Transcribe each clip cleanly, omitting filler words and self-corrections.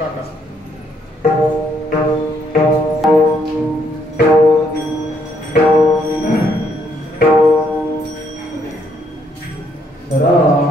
काका राम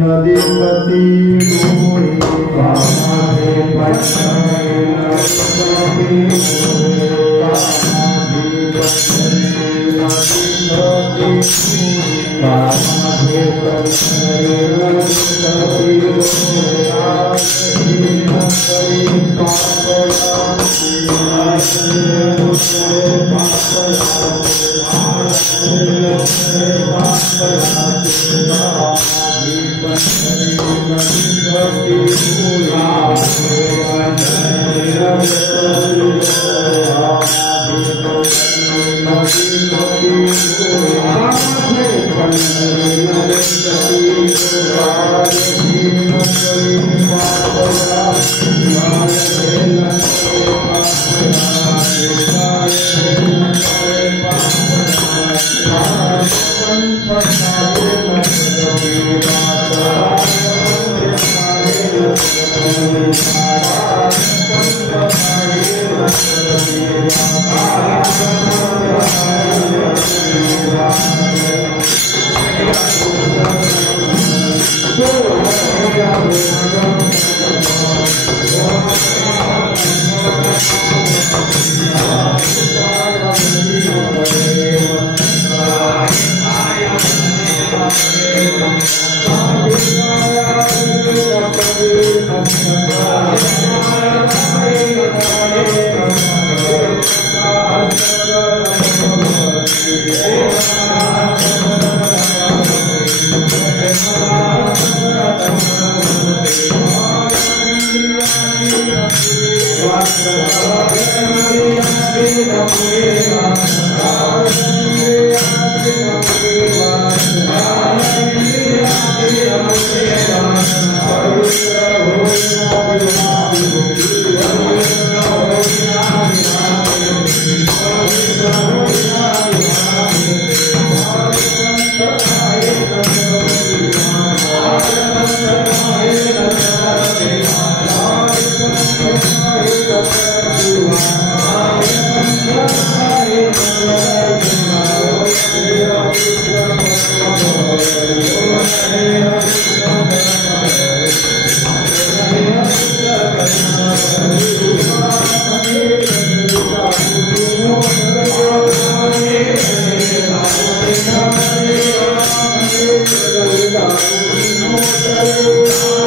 नदीपति मोहि कामाधिपति Hare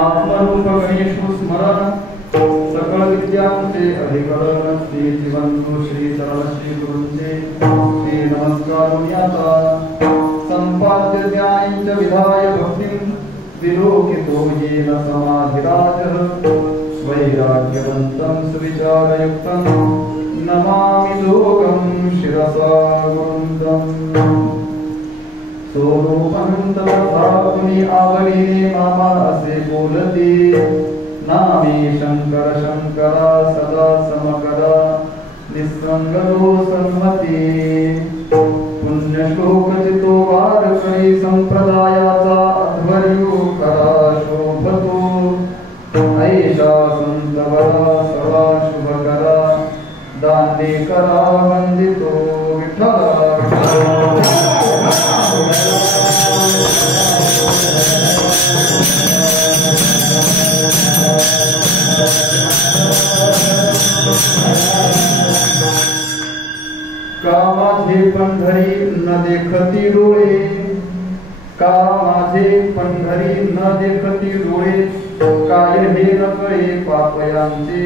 आत्मरूप गणेश स्मरण सकल विद्यांचे अधिकरण श्री जीवंतु श्री चरण श्री गुरुंचे श्री नमस्कार याता संपाद्य ज्ञानच विधाय भक्तिं विलोकितो येन समाधिराजः वैराग्यवन्तं सुविचारयुक्तं नमामि लोकं शिरसा गुरुं स्वरूपं तथापुनि आवलीने मामा असे बोलते नामे शंकर शंकरा सदा समकरा निस्संगलो संमती पुण्यश्लोक चितो वारकरी संप्रदायाचा अध्वर्यो करा शोभतो ऐशा संतवरा सवा शुभकरा दांडे करा वंदितो विठ्ठला का माझे पंढरी न देखती डोळे का माझे पंढरी न देखती डोळे काय हे न कळे पापयांचे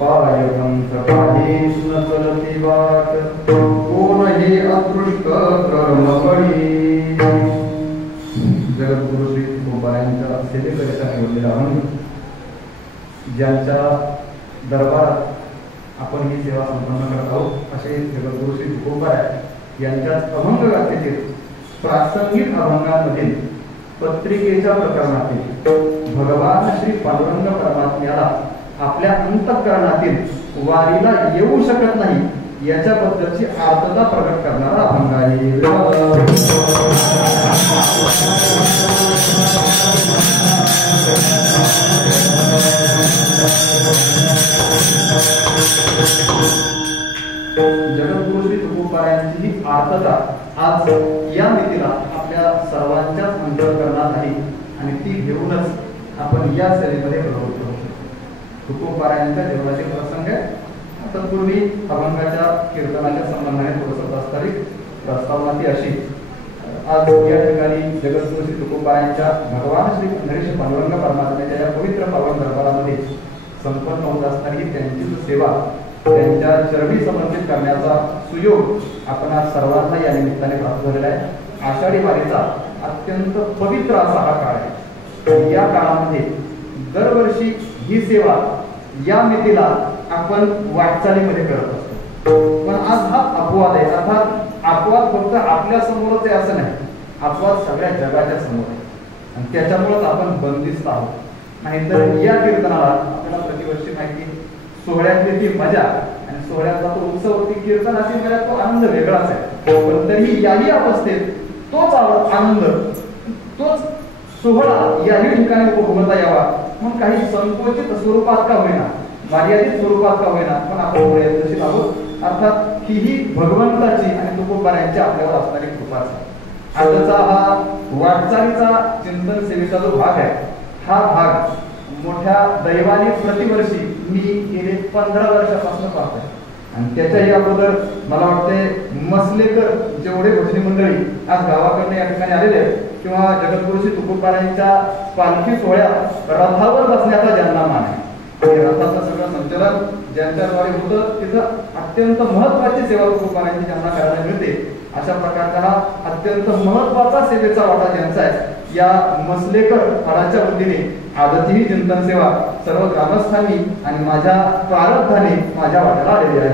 पाय पंथ काहीच न चलती वाट कोण हे अदृष्ट कर्मबळी जगद्गुरु श्री तुकोबारायांच्या सेवेकरिता निवडलेला अभंग ज्यांच्या दरबारात आपण ही सेवा संपन्न करत आहोत असे जगद्गुरु श्री तुकोबाराय यांच्या अभंग गाथेतील प्रासंगिक अभंगांमधील पत्रिकेच्या प्रकरणातील भगवान श्री पांडुरंग परमात्म्याला आपल्या अंतःकरणातील वारीला येऊ शकत नाही याच्याबद्दलची आर्तता प्रकट करणारा अभंग आहे. जगद्गुरु श्री तुकोबारायांची ही आर्तता आज या मितीला आपल्या सर्वांच्याच अंतःकरणात आहे आणि ती घेऊनच आपण या सेवेमध्ये प्रवृत्त होतो. तुकोबारायांच्या जीवनाचे प्रसंग आहे. तत्पूर्वी अभंगाच्या कीर्तनाच्या संबंधाने थोडंसं प्रास्ताविक प्रस्तावना ती अशी. आज या ठिकाणी जगद्गुरु श्री तुकोबारायांच्या भगवान श्री पंढरीश पांडुरंग परमात्म्याच्या या पवित्र पावन दरबारामध्ये संपन्न होत असणारी त्यांची सेवा त्यांच्या चरणी समर्पित करण्याचा सुयोग आपण आज सर्वांना या निमित्ताने प्राप्त झालेला आहे. आषाढी वारीचा अत्यंत पवित्र असा हा काळ आहे. या काळामध्ये दरवर्षी ही सेवा या मितीला आपण वाटचालीमध्ये करत असतो. पण आज हा अपवाद आहे. अर्थात अपवाद फक्त आपल्या समोरच आहे असं नाही, अपवाद सगळ्या जगाच्या समोर आहे आणि त्याच्यामुळेच आपण बंदिस्त आहोत. नाहीतर या कीर्तनाला आपल्याला प्रतिवर्षी माहिती सोहळ्यातली ती मजा आणि सोहळ्यातला तो उत्सव, ती कीर्तनाची मजा, तो आनंद वेगळाच आहे. पण तरी याही अवस्थेत तोच आनंद, तोच सोहळा याही ठिकाणी उपभोगता यावा मग काही संकोचित स्वरूपात का होईना, मर्यादित स्वरूपात का होईना, पण आपण प्रयत्नशील आहोत. अर्थात ही भगवंताची आणि तुकोबारायांची आपल्यावर असणारी कृपाच आहे. आजचा हा वाटचालीचा चिंतन सेवेचा जो भाग आहे, हा भाग मोठ्या दैवाने प्रतिवर्षी मी गेले 15 वर्षापासून पाहतोय आणि त्याच्याही अगोदर मला वाटते मसलेकर जेवढे भजनी मंडळी आज गावाकडनं या ठिकाणी आलेले आहेत किंवा जगद्गुरु श्री तुकोबारायांच्या पालखी सोहळ्यात रथावर बसण्याचा ज्यांना मान आहे, रथाचं सगळं संचालन ज्यांच्याद्वारे होतं तिथं अत्यंत महत्वाची सेवा तुकोबारायांची ज्यांना करायला मिळते अशा प्रकारचा हा अत्यंत महत्वाचा सेवेचा वाटा ज्यांचा आहे, या मसलेकर फळाच्या वतीने आजची चिंतन सेवा सर्व ग्रामस्थांनी आणि माझ्या प्रारब्धाने माझ्या वाट्याला आलेली आहे.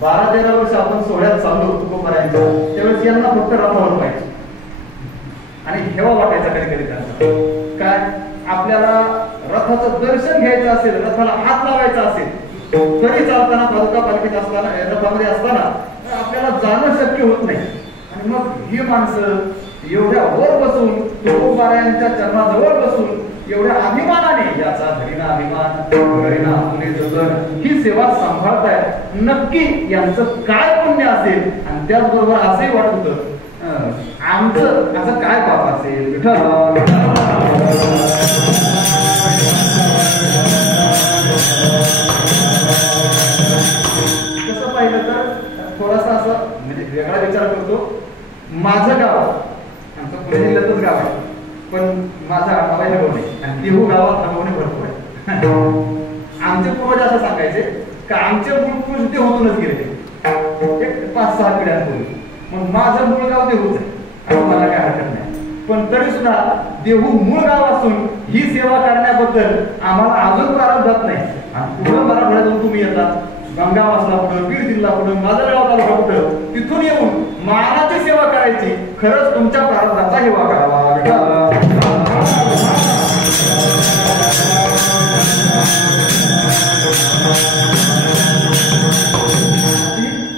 12-13 वर्ष आपण सोहळ्यात चाललो तुकोबारायांच्या, त्यावेळेस यांना फक्त रथावर पाहिजे आणि हेवा वाटायचा कधी कधी त्यांना. काय आपल्याला रथाचं दर्शन घ्यायचं असेल, रथाला हात लावायचा असेल, तरी चालताना पादुका पालखीत असताना रथामध्ये असताना आपल्याला जाणं शक्य होत नाही. आणि मग ही माणसं एवढ्या वर बसून तुकोबारायांच्या चरणाजवळ बसून एवढ्या अभिमानाने, याचा घरीना अभिमान घरीना आपले जतन, ही सेवा सांभाळताय. नक्की यांचं काय पुण्य असेल. आणि त्याचबरोबर असंही वाटत होतं आमचं असं काय पाप असेल. विठ्ठल कसं पाहिलं तर थोडासा असं म्हणजे वेगळा विचार करतो. माझं गाव आमचं पुणे जिल्ह्यातच गाव आहे, पण माझा आठवा हगवणे आणि देहू गावात हगवणे भरपूर आहे. आमचे पूर्वज असं सांगायचे का आमचे मूळ पुरुष देहूतूनच गेले एक 5-6 पिढ्यांपूर्वी. मग माझं मूळ गाव देहूच आहे, मला काय हरकत नाही. पण तरी सुद्धा देहू मूळ गाव असून ही सेवा करण्याबद्दल आम्हाला अजून प्रारंभात नाही. आणि पुढे मराठवाड्यातून तुम्ही येता, गंगाव असला कुठं, बीड जिल्हा कुठं, माजलगाव तालुका कुठं, तिथून येऊन मानाची सेवा करायची. खरंच तुमच्या प्रारंभाचा हेवा करावा.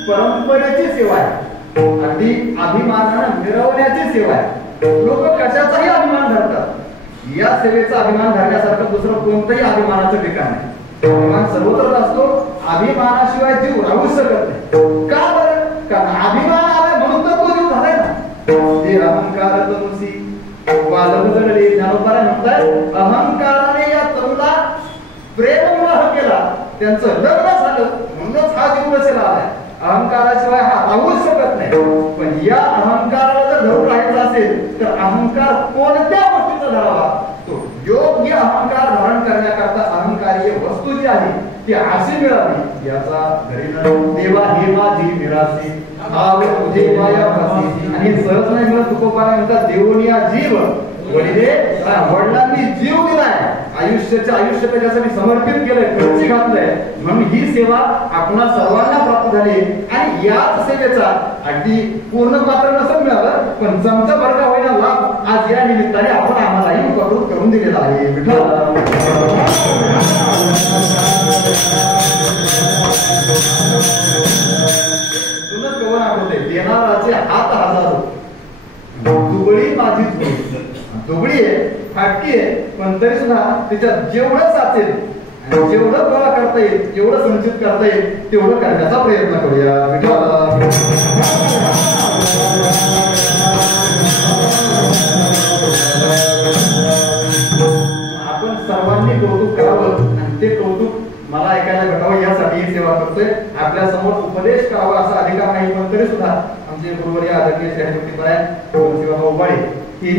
परंपरेची सेवा आहे, अगदी अभिमानानं मिरवण्याची सेवा आहे. लोक कशाचाही अभिमान धरतात. या सेवेचा अभिमान धरण्यासारखं दुसरं कोणतंही अभिमानाचं ठिकाण नाही. अभिमान सर्वत्र असतो, अभिमानाशिवाय जीव राहू शकत नाही. का बरं? कारण अभिमान आलाय म्हणून तर तो जीव झालाय ना. ते अहंकार तनुसी वादळ जडले. ज्ञानोबाराय म्हणतात अहंकाराने या तरुला प्रेमविवाह केला, त्यांचं लग्न झालं म्हणूनच हा जीव रचेला आलाय. अहंकाराशिवाय हा राहूच शकत नाही. पण या अहंकाराला जर धरून राहायचं असेल तर अहंकार कोणत्या गोष्टीचा धरावा? तो योग्य अहंकार धारण करण्याकरता अहंकारीय वस्तू जी आहे ती अशी मिळावी. याचा घरीनं देवा हे माझी मिरासी भाव तुझे माया फासी. आणि सहज नाही म्हणत तुकोबाराय म्हणतात देवनिया जीव वडिले वडिलांनी जीव दिलाय, आयुष्याच्या आयुष्य त्याच्यासाठी समर्पित केलंय, खर्ची घातलंय. म्हणून ही सेवा आपणा सर्वांना प्राप्त झाली. आणि याच सेवेचा अगदी पूर्ण पात्र नसं मिळालं, पण चमचा भर का होईना लाभ आज या निमित्ताने आपण आम्हालाही उपकृत करून दिलेला आहे. विठ्ठल तुला कवर आठवते देणाराचे हात हजारो, दुबळी माझी दुबळी आहे, फाटकी आहे, पण तरी सुद्धा त्याच्यात जेवढं साचेल आणि जेवढं गोळा करता येईल, जेवढं संचित करता येईल तेवढं करण्याचा प्रयत्न करूया. आपण सर्वांनी कौतुक करावं आणि ते कौतुक मला ऐकायला भेटावं यासाठी ही सेवा करतोय. आपल्या समोर उपदेश करावा असा अधिकार नाही, पण तरी सुद्धा आमचे गुरुवर्य आदरणीय श्री उबाळे ही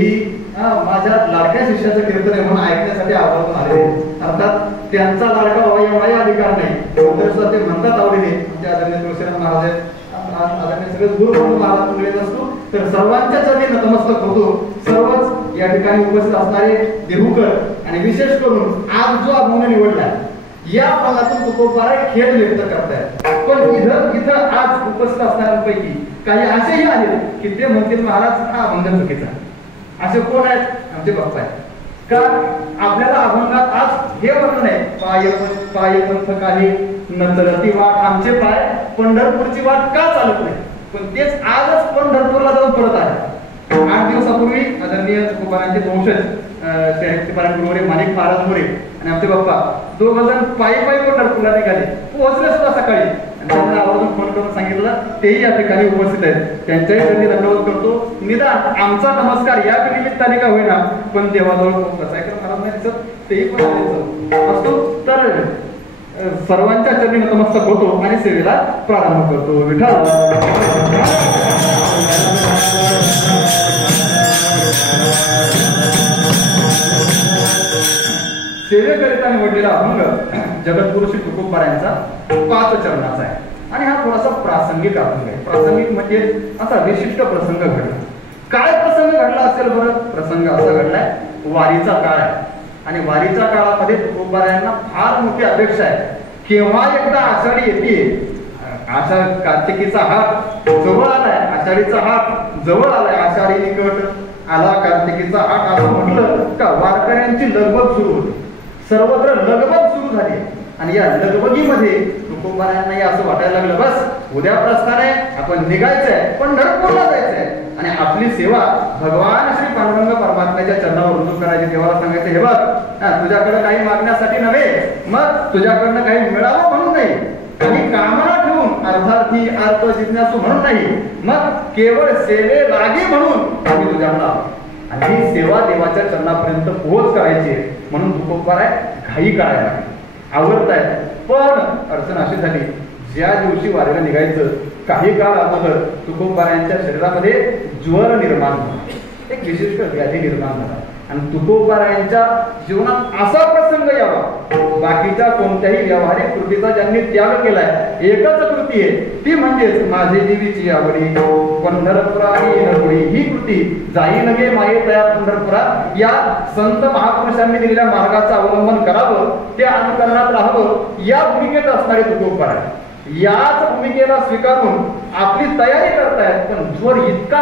माझ्या लाडक्या शिष्याचं कीर्तन आहे म्हणून ऐकण्यासाठी आवर्जून आलेले. अर्थात त्यांचा लाडका व्हावा एवढाही अधिकार नाही, तरी सुद्धा ते म्हणतात आवडीने. आमचे आदरणीय तुळशीराम महाराज आदरणीय सगळे गुरु महाराज मंडळीत असतो तर सर्वांच्या चरणी नतमस्तक होतो. सर्वच या ठिकाणी उपस्थित असणारे देहूकर आणि विशेष करून आज जो अभंग निवडला या अभंगातून तुकोबाराय खेळ व्यक्त करतायत. पण इथं आज उपस्थित असणाऱ्यांपैकी काही असेही आहेत की ते म्हणतील महाराज हा अभंग चुकीचा. असे कोण आहेत? आमचे बाप्पा आहेत. का आपल्याला अभंगात आज हे वर्णन आहे पाय पंथ काही नचलती वाट, आमचे पाय पंढरपूरची वाट का चालत नाही. पण तेच आजच पंढरपूरला जाऊन परत आहे. 8 दिवसापूर्वी आदरणीय तुकोबारायांचे वंशज गुरुवर्य माणिक महाराज मोरे आणि आमचे बाप्पा दोघ जण पायी पंढरपूरला निघाले. पोहोचले सुद्धा सकाळी आणि त्यांना आवर्जून फोन करून सांगितलं तेही या ठिकाणी उपस्थित आहेत. त्यांच्याही त्यांनी दंडवत करतो. निदान आमचा नमस्कार या निमित्ताने का होईना पण देवाजवळ पोहोचला आहे. महाराज नाही दिसत तेही पण असतो. तर सर्वांच्या चरणी नतमस्तक होतो आणि सेवेला प्रारंभ करतो. विठ्ठल सेवेकरिता निवडलेला अभंग जगद्गुरु श्री तुकोबारायांचा 5 चरणाचा आहे आणि हा थोडासा प्रासंगिक अभंग आहे. प्रासंगिक म्हणजे असा विशिष्ट प्रसंग घडला. काय प्रसंग घडला असेल बरं? प्रसंग असा घडलाय, वारीचा काळ आहे आणि वारीच्या काळामध्ये तुकोबारायांना फार मोठी अपेक्षा आहे. केव्हा एकदा आषाढी येते, आषाढ कार्तिकीचा हात जवळ आलाय, आषाढीचा हात जवळ आलाय, आषाढी निकट आला कार्तिकीचा हात असं म्हटलं का वारकऱ्यांची लगबग सुरू होते. सर्वत्र लगबग सुरू झाली आणि या लगबगीमध्ये तुकोबारायांना असं वाटायला लागलं, बस उद्या प्रस्थान आहे, आपण निघायचंय, पंढरपूरला जायचंय आणि आपली सेवा भगवान श्री पांडुरंग परमात्म्याच्या चरणावर रुजू करायची. देवाला सांगायचं, हे बघ तुझ्याकडे काही मागण्यासाठी नव्हे, मग तुझ्याकडनं काही मिळावं म्हणून नाही, काही कामना ठेवून अर्थार्थी अर्थ जिज्ञासू म्हणून नाही, मग केवळ सेवे लागे म्हणून आम्ही तुझ्याकडे आणि ही सेवा देवाच्या चरणापर्यंत पोहोच करायची म्हणून तुकोबाराय घाई करायला आवडताय. पण अडचण अशी झाली, ज्या दिवशी वारीला निघायचं काही काळ अगोदर तुकोबारायांच्या शरीरामध्ये ज्वर निर्माण झाला, एक विशिष्ट व्याधी निर्माण झाला आणि तुकोबारायांच्या जीवनात असा प्रसंग यावा, बाकीच्या कोणत्याही व्यावहारिक कृतीचा ज्यांनी त्याग केलाय, एकच कृती आहे ती म्हणजेच माझे जीवीची आवडी पंढरपुराही नगरी. ही कृती जाई नगे माये तया पंढरपुरा, या संत महापुरुषांनी दिलेल्या मार्गाचं अवलंबन करावं, ते अनुकरणात राहावं, या भूमिकेत असणारे तुकोबाराय याच भूमिकेला स्वीकारून आपली तयारी करतायत. पण ज्वर इतका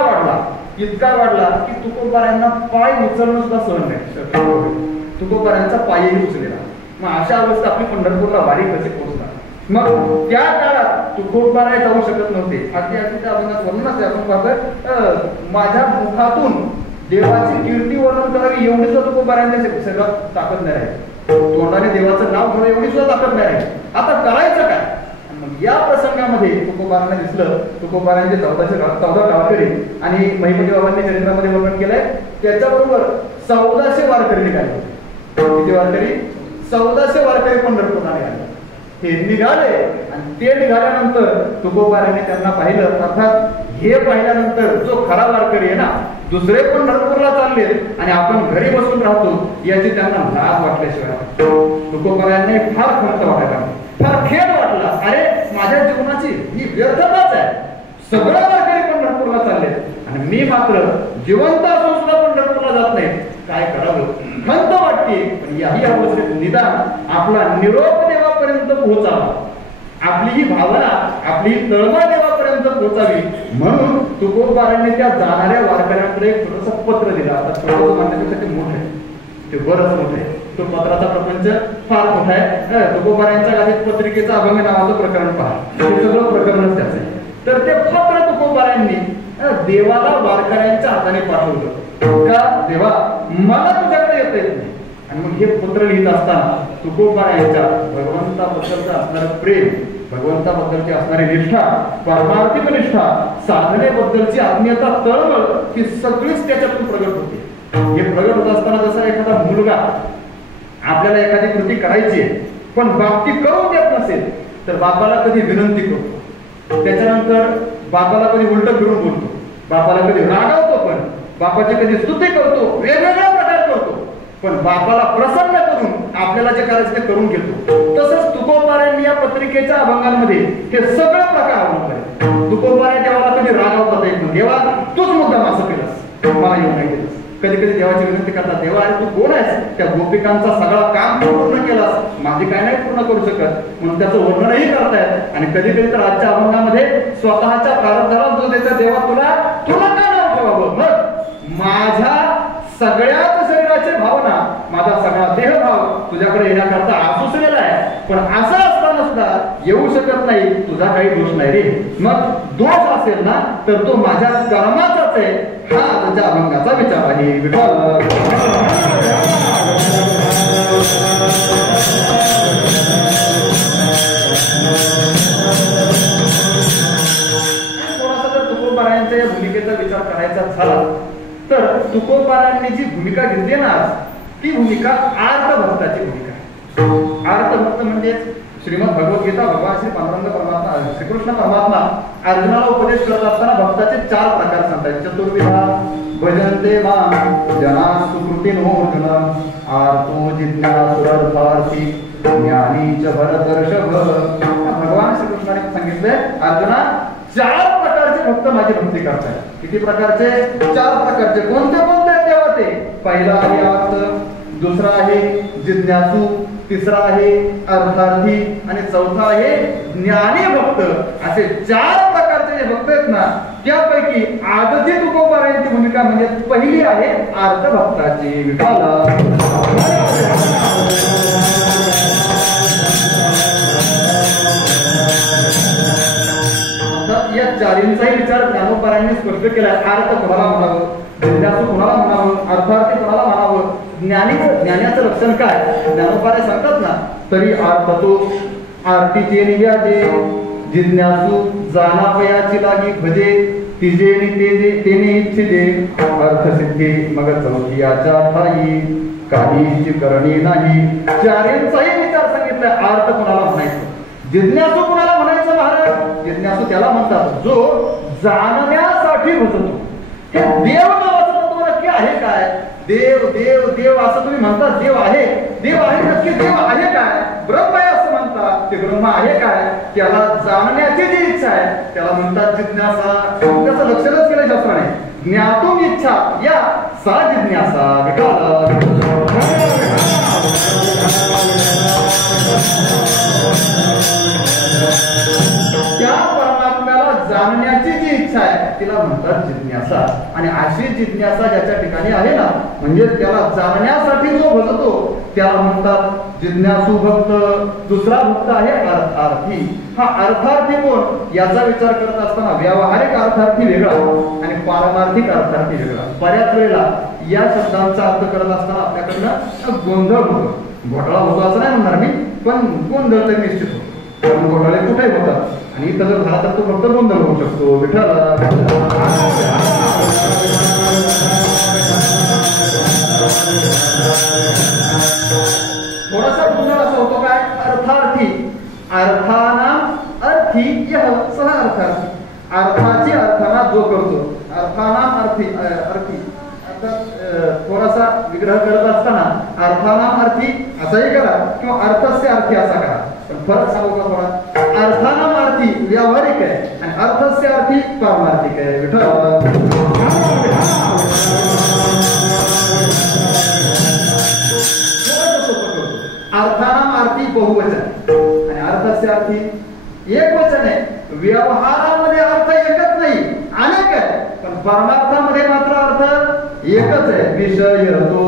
वाढला की तुकोबारायांना पाय उचलणं सुद्धा सहन नाही. तुकोबारायांचा पायही उचलेला. मग अशा अवस्था आपली पंढरपूरला वारी कशी पोहोचणार? मग त्या काळात तुकोबाराय जाऊ शकत नव्हते. अगदी त्या अभंगात वर्णन असते, आपण पाहतोय, माझ्या मुखातून देवाची कीर्ती वर्णन करावी एवढी सुद्धा तुकोबारायांच्या शरीरात ताकद नाही राहील. तोंडाने देवाचं नाव घेणं एवढी सुद्धा ताकद नाही राहील. आता करायचं काय? या प्रसंगामध्ये तुकोबारांना दिसलं, तुकोबारांचे 14 गावकरी आणि महिमती बाबांनी चरित्रामध्ये वर्णन केलंय, त्याच्याबरोबर 1400 वारकरी निघाले. किती वारकरी? 1400 वारकरी पंढरपूरला निघाले. हे निघाले आणि ते निघाल्यानंतर तुकोबारांनी त्यांना पाहिलं. अर्थात हे पाहिल्यानंतर जो खरा वारकरी आहे ना, दुसरे पंढरपूरला चालले आणि आपण घरी बसून राहतो याची त्यांना लाज वाटल्याशिवाय तुकोबारांनी फार खर्च वाटायला, फार खेद वाटला. अरे माझ्या जीवनाची ही व्यर्थताच आहे, सगळं वारकरी पंढरपूरला चालले आणि मी मात्र जिवंत असून सुद्धा पंढरपूरला जात नाही, काय करावं? खंत वाटते. पण याही अवस्थेत निदान आपला निरोप देवापर्यंत पोहोचावा, आपली ही भावना, आपली तळमळ देवापर्यंत पोहोचावी म्हणून तुकोबारांनी त्या जाणाऱ्या वारकऱ्यांकडे एक छोटंसं पत्र दिलं. आता छोटं म्हणण्यापेक्षा ते मोठं आहे, ते बरंच मोठं आहे. तो पत्राचा प्रपंच फार मोठा आहे. तुकोबारायांच्या गादीत पत्रिकेचा अभंग नावाचं प्रकरण पहा, ते सगळं प्रकरणच त्याचं आहे. तर ते पत्र तुकोबारायांनी देवाला वारकऱ्यांच्या हाताने पाठवलं का, देवा मला तुझ्याकडे येता येत नाही. आणि मग हे पत्र लिहित असताना तुकोबारायांच्या भगवंताबद्दलचं असणारं प्रेम, भगवंताबद्दलची असणारी निष्ठा, परमार्थिक निष्ठा, साधनेबद्दलची आत्मीयता, तळमळ, ही सगळीच त्याच्यातून प्रगट होते. हे प्रगट होत असताना जसा एखादा मुलगा आपल्याला एखादी कृती करायची आहे पण बाप ती करून देत नसेल तर बापाला कधी विनंती करतो, त्याच्यानंतर बापाला कधी उलट फिरून बोलतो, बापाला कधी रागावतो, पण बापाची कधी स्तुती करतो, वेगवेगळ्या प्रकार करतो, पण बापाला प्रसन्न करून आपल्याला जे करायचं ते करून घेतो. तसंच तुकोबारायांनी या पत्रिकेच्या अभंगांमध्ये हे सगळं प्रकार अवलंबले. तुकोबाराय देवाला कधी रागावतात येत नाही, देवा तूच मुद्दाम असं केलंस, मला येऊ नाही केलंस. कधी कधी देवाची विनंती करतात, देवा अरे तू कोण आहेस, त्या गोपिकांचा सगळा काम पूर्ण केलास, माझी काय नाही पूर्ण करू शकत, म्हणून त्याचं वर्णनही करतायत. आणि कधी कधी तर आजच्या अभंगामध्ये स्वतःच्या प्रारब्धाला जो देतात, देवा तुला का नाव ठेवावं, मग माझ्या सगळ्याच शरीराची भावना, माझा सगळा देहभाव तुझ्याकडे येण्याकरता आसुसलेला आहे, पण असं असताना सुद्धा येऊ शकत नाही, तुझा काही दोष नाही रे. मग दोष असेल ना तर तो माझ्या कर्माचाच आहे, हा आजच्या अभंगाचा विचार आहे. थोडासा जर तुकोबारायांच्या या भूमिकेचा विचार करायचा झाला तर तुकोबारायांनी जी भूमिका घेतली ना, ती भूमिका आर्तभक्ताची भूमिका आहे. आर्तभक्त म्हणजे श्रीमद भगवद्गीता भगवान श्री पांडुरंग परमात्मा, श्रीकृष्ण परमात्मा अर्जुनाला उपदेश करत असताना भक्ताचे 4 प्रकार सांगतात. चतुर्विधा भजन्ते मां जना सुकृतिनो अर्जुन आर्तो जिज्ञासुरर्थार्थी ज्ञानी च भरतर्षभ. भगवान श्रीकृष्णाने सांगितले अर्जुना 4 प्रकारचे भक्त माझी भक्ती करतात. किती प्रकारचे? 4 प्रकारचे. कोणते कोणते तेव्हा ते? पहिला आहे आर्त, दुसरा आहे जिज्ञासू, तिसरा आहे अर्थार्थी आणि चौथा आहे ज्ञानी भक्त. असे 4 प्रकारचे जे भक्त आहेत ना त्यापैकी आदती तुकोबारायांची भूमिका म्हणजे पहिली आहे आर्त भक्ताची. या 4चाही विचार ज्ञानोबारायांनी स्पष्ट केला. आर्त कोणाला म्हणावं, जिज्ञासू कोणाला म्हणावं, अर्थार्थी कोणाला म्हणावं, ज्ञानाचं लक्षण काय ज्ञानोबाराय सांगतात ना. तरी अर्थ तो आरतीचे निघ्याजे जिज्ञासू जाणावयाची लागी भजे तिजे तेने इच्छिते अर्थसिद्धी मग चौथी याच्या ठाई काहीची करणी नाही. 4चाही विचार सांगितला. अर्थ कोणाला म्हणायचं, जिज्ञासू कोणाला म्हणायचं महाराज? जिज्ञासू त्याला म्हणतात जो जाणण्यासाठी भजतो. हे देव नावाचं तत्व नक्की आहे काय? देव देव देव असं तुम्ही म्हणतात. देव आहे, देव आहे, नक्की देव आहे काय? ब्रह्म आहे असं म्हणतात. ते ब्रह्म आहे काय? त्याला जाणण्याची जी इच्छा आहे त्याला म्हणतात जिज्ञासा. त्याचं लक्षणच केलं शास्त्राने. ज्ञातुम इच्छा या सा जिज्ञासा. त्या परमात्म्याला जाणण्याची जी इच्छा आहे तिला म्हणतात जिज्ञासा. आणि अशी जिज्ञासा ज्याच्या ठिकाणी आहे ना म्हणजे त्याला जाणण्यासाठी जो भजतो त्याला म्हणतात जिज्ञासू भक्त. दुसरा भक्त आहे अर्थार्थी. हा अर्थार्थी कोण याचा विचार करत असताना व्यावहारिक अर्थार्थी वेगळा आणि पारमार्थिक अर्थार्थी वेगळा. बऱ्याच वेळेला या शब्दांचा अर्थ करत असताना आपल्याकडनं गोंधळ होतो. घोटाळा होतो असं नाही म्हणणार मी, पण गोंधळ तर निश्चित होतो. कारण घोटाळे कुठे होतात आणि इथं जर झाला तर तो फक्त गोंधळ होऊ शकतो. विठ्ठल थोडासा गोंधळ असा होतो काय? अर्थार्थी अर्थानाम अर्थी यह सह अर्थार्थी. अर्थाची अर्थाना जो करतो. अर्थानाम अर्थी अर्थी थोडासा विग्रह करत असताना अर्थानाम अर्थी असाही करा किंवा अर्थस्य अर्थी असा करा. पण फरक सांगू का थोडा? अर्थानाम अर्थी व्यावहारिक आहे आणि अर्थस्य अर्थी पारमार्थिक आहे. अर्थानाम अर्थी बहुवचन आणि अर्थस्य अर्थी एकवचन आहे. व्यवहारामध्ये अर्थ एकच नाही, अनेक आहे. पण परमार्थामध्ये मात्र अर्थ एकच आहे. विषय तो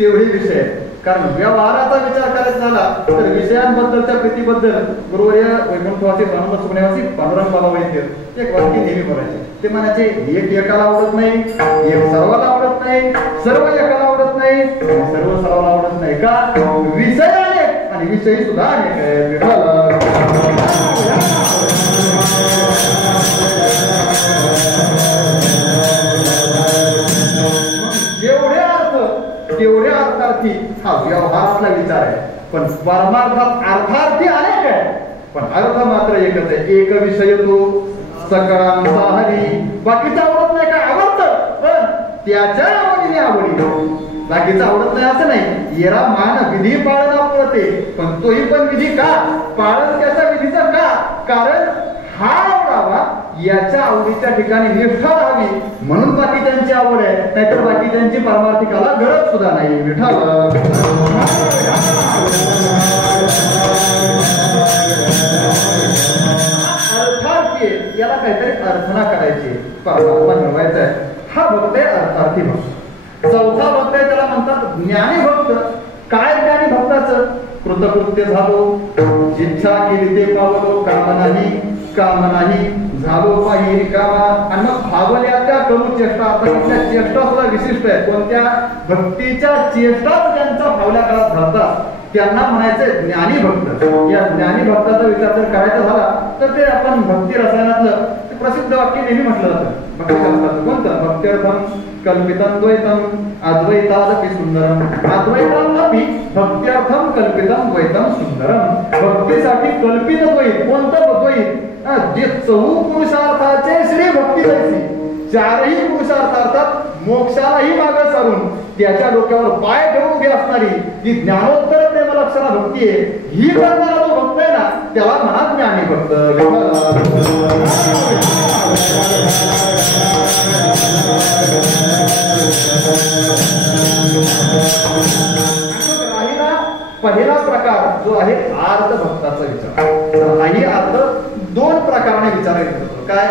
तेवढे विषय आहेत. कारण व्यवहाराचा विचार करायचा झाला तर विषयांबद्दलच्या प्रीतीबद्दल गुरुवर्य वैकुंठवासी स्वानंद सुखनेवासी पांडुरंग बाबा वैद्य एक वाक्य नेहमी बोलायचे. ते म्हणायचे एक एकाला आवडत नाही, एक सर्वाला आवडत नाही, सर्व एकाला आवडत नाही, सर्व सर्वाला आवडत नाही. का? विषय अनेक आणि विषयी सुद्धा अनेक आहेत. तेवढे अर्थार्थी हा व्यवहारातला विचार आहे. पण परमार्थात अर्थार्थी अनेक आहे, पण अर्थ मात्र एकच आहे. एक विषय तो सकळांचा हरी. बाकीचं आवडत नाही, काय आवडतं पण त्याच्या आवडीने आवडी, बाकीचं आवडत नाही असं नाही. येरा मान विधी पाळणा पळते, पण तोही पण विधी का पाळण, त्याच्या विधीचा का? कारण हा आवडावा, याच्या आवडीच्या ठिकाणी निष्ठा राहावी म्हणून बाकीच्यांची आवड आहे, नाहीतर बाकीच्यांची पारमार्थिकाला गरज सुद्धा नाही. विठ्ठल अर्थार्थी याला काहीतरी अर्थना करायची, परमात्मा मिळवायचा आहे. हा भक्त आहे अर्थार्थी भक्त. चौथा भक्त आहे, त्याला म्हणतात ज्ञानी भक्त. काय ज्ञानी भक्ताचं? कृतकृत्य झालो, इच्छा केली ते पावलो, काम नाही झालो पाहि रिकामा. आणि मग भावल्या त्या करू चेष्टा. आता आपल्या चेष्टा सुद्धा विशिष्ट आहे. कोणत्या? भक्तीच्या चेष्टाच ज्यांच्या भावल्या काळात घडतात त्यांना म्हणायचं ज्ञानी भक्त. या ज्ञानी भक्ताचा विचार जर करायचा झाला तर ते आपण भक्ती रसायनातलं प्रसिद्ध वाक्य नेहमी म्हटलं जातं भक्तिशास्त्राचं. कोणतं? भक्त्यर्थम कल्पितम द्वैतम अद्वैतादपि सुंदरम. अद्वैतादपि भक्त्यर्थम कल्पितम द्वैतम सुंदरम. भक्तीसाठी कल्पित द्वैत. कोणतं द्वैत? जे चहू पुरुषार्थाचे श्री भक्ती जैसी. चारही पुरुषार्थ अर्थात मोक्षालाही मागे सारून त्याच्या डोक्यावर पाय ठेवून उभी असणारी जी ज्ञानोत्तर प्रेमलक्षणा भक्ती आहे, ही करणारा जो भक्त आहे ना त्याला म्हणा ज्ञानी भक्त. राहिला पहिला प्रकार जो आहे आर्त भक्ताचा विचार. हाही अर्थ दोन प्रकाराने विचारायला येतो. काय?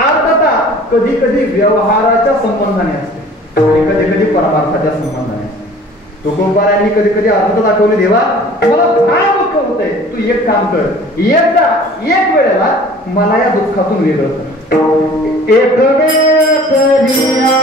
आर्तता कधी कधी व्यवहाराच्या संबंधाने असते, कधी कधी परमार्थाच्या संबंधाने असते. तुकोबारायांनी कधी कधी आर्तता दाखवली, देवा मला काय दुःख होतंय, तू एक काम कर, एकदा एक वेळेला मला या दुःखातून वेगळं कर. एक वेळ तरी या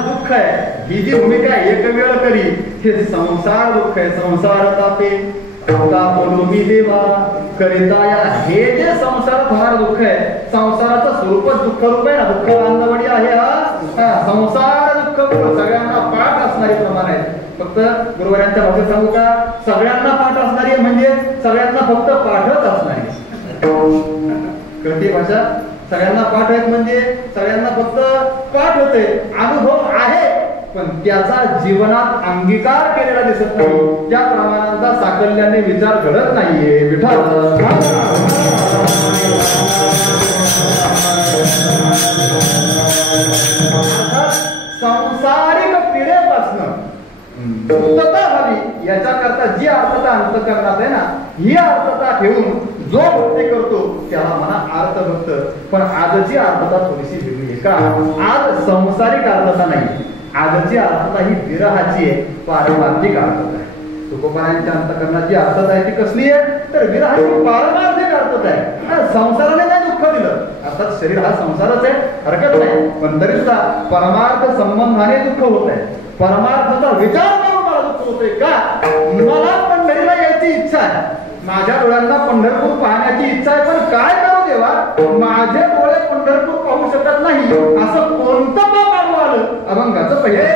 दुःख आहे. ही जी भूमिका एक वेळ करी हे संसार दुःख आहे. संसार तापे बोलू मी देवा करिता या. हे जे संसारात होणार दुःख आहे, संसाराचं स्वरूपच दुःख रूप आहे ना. दुःख बांधवडी आहे हा संसार दुःख. सगळ्यांना पाठ असणारी प्रमाण आहे. फक्त गुरुवारांच्या भाषेत सांगू का, सगळ्यांना पाठ असणारी म्हणजे सगळ्यांना फक्त पाठच असणारी. कळते भाषा? सगळ्यांना पाठ आहेत म्हणजे सगळ्यांना फक्त पाठ होते, अनुभव आहे, पण त्याचा जीवनात अंगीकार केलेला दिसत नाही. त्या प्रमाणांचा साकल्याने विचार घडत नाहीये. विठ्ठल सांसारिक पिढेपासनं मुक्तता हवी याच्याकरता जी अर्थता अंतःकरणात आहे ना, ही अर्थता ठेवून जो भक्ती करतो त्याला म्हणा अर्थभक्त. पण आजची अर्थता थोडीशी वेगळी आहे. का? आज संसारिक अर्थता नाही, आजची अर्थता ही विरहाची आहे, पारमार्थिक अर्थता आहे. तुकोबारायांच्या अंतःकरणात जी अर्थता आहे ती कसली आहे तर विरहाची पारमार्थिक अर्थता आहे. संसाराने नाही दुःख सगळं दिलं. अर्थात शरीर हा संसारच आहे, हरकत नाही, पण तरी सुद्धा परमार्थ संबंधाने दुःख होत आहे. परमार्थाचा विचार करून मला दुःख होतोय का? मला पंढरीला यायची इच्छा आहे, माझ्या डोळ्यांना पंढरपूर पाहण्याची इच्छा आहे, पण काय करू देवा, माझे डोळे पंढरपूर पाहू शकत नाही. असं कोणतं पाप आडवं आलं? अभंगाचं पहिले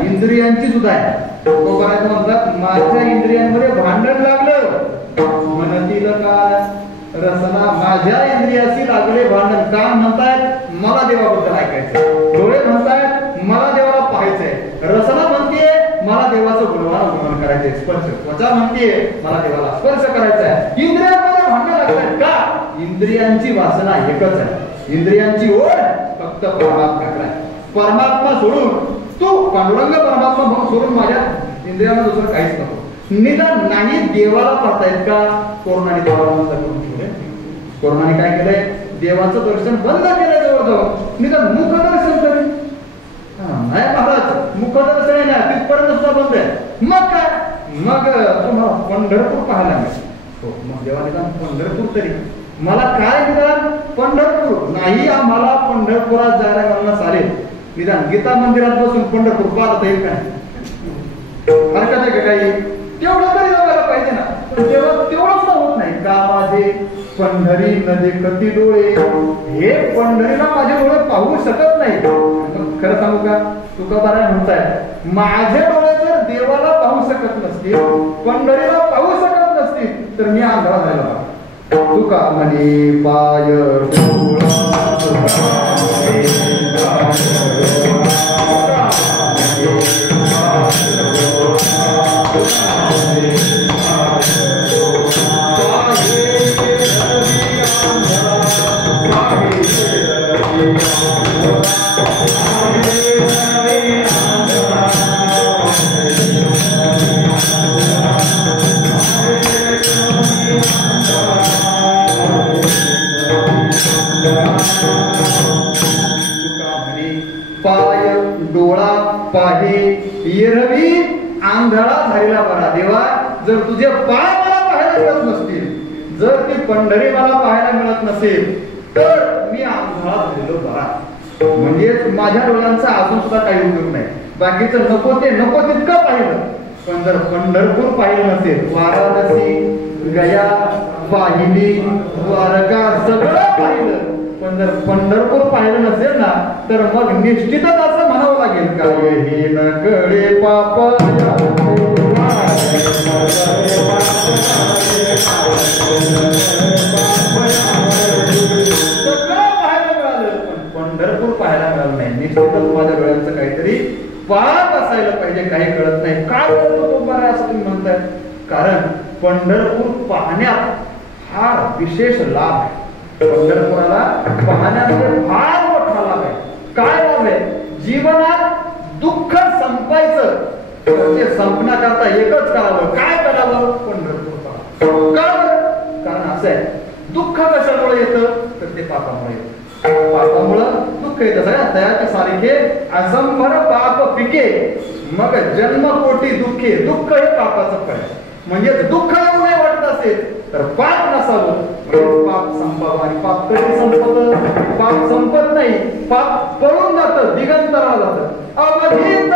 इंद्रियांची सुद्धा आहे. म्हणतात माझ्या इंद्रियांमध्ये भांडण लागलं, म्हणतील काय रसना माझ्या इंद्रियाशी लागले भांडण. कान म्हणतायत मला देवाबद्दल ऐकायचं, डोळे म्हणतायत मला देवाला पाहायचंय, रसना म्हणतेय मला देवाचं गुणगान करायचंय, स्पर्श त्वचा म्हणतेय मला देवाला स्पर्श करायचा आहे. इंद्रियांमध्ये भांडण लागतात का? इंद्रियांची वासना एकच आहे, इंद्रियांची ओढ फक्त परमात्म्याकडे आहे. परमात्मा सोडून तू पांडुरंग परमात्मा म्हणून सोडून माझ्या इंद्रियांना दुसरं काहीच नको. निदान नाही देवाला पाहतायत का? कोरोनाने देवाला बंद करून ठेवले. कोरोनाने काय केलंय? देवाचं दर्शन बंद केलं जवळ जाऊन. निदान मुखदर्शन तरी नाही महाराज, मुखदर्शन आहे ना तिथपर्यंत सुद्धा बंद आहे. मग काय? मग तुम्हाला पंढरपूर पाहायला मिळेल. हो, मग देवा निदान पंढरपूर तरी मला काय निदान पंढरपूर नाही, आम्हाला पंढरपुरात जायला मला चालेल. निदान गीता मंदिरात बसून पंढरपूर पाहता येईल काय? हरकत आहे का काही? तेवढं तरी जायला पाहिजे ना. तेवढंच होत नाही का? माझे पंढरी नदी कती डोळे, हे पंढरीला माझे डोळे पाहू शकत नाही. खरं सांगू का? तुकोबाराय म्हणताय माझे डोळे जर देवाला पाहू शकत नसतील, पंढरीला पाहू शकत नसतील, तर मी आंधळा झाला. तुका म्हणे पाय पाय डोळा पाहे एरवी आंधळा झालेला बरा. देवा, जर तुझे पाय मला पाहायला मिळत नसतील, जर ती पंढरी मला पाहायला मिळत नसेल, तर मी आंधळा झालेलो बरा. म्हणजेच माझ्या डोळ्यांचा अजून सुद्धा काही उपयोग नाही. बाकीचं नको ते नको तितकं पाहिलं, पण जर पंढरपूर पाहिलं नसेल, वाराणसी, गया पाहिली, द्वारका सगळं पाहिलं, पण जर पंढरपूर पाहिलं नसेल ना, तर मग निश्चितच असं म्हणावं लागेल, काय हे न कळे पाप सगळं पाहायला मिळालं, पण पंढरपूर पाहायला मिळालं नाही. निश्चितच माझ्या डोळ्यांचं काहीतरी पाप असायला पाहिजे, काही कळत नाही. काय कळतो तो बरं असं तुम्ही म्हणताय? कारण पंढरपूर पाहण्यात हा विशेष लाभ आहे. पंढरपुराला पाहण्यामध्ये फार मोठा लाभ आहे. काय लाभ आहे? जीवनात दुःख संपायचं म्हणजे संपण्याकरता एकच करावं. काय करावं? पंढरपूर पाहावं. का? कारण असं आहे, दुःख कशामुळे येतं? तर ते पापामुळे येतं. पापामुळं दुःख येतं. सगळ्यात दयाचे सारखे असंभर पाप पिके मग जन्मकोटी दुःखे. दुःख हे पापाचं फळ आहे. म्हणजे दुःख येऊ नये वाटत असेल तर पाप नसावं, पाप संपावं. आणि पाप कधी संपत? पाप संपत नाही, पाप पळून जातं, दिगंतराला जातं. अवधीत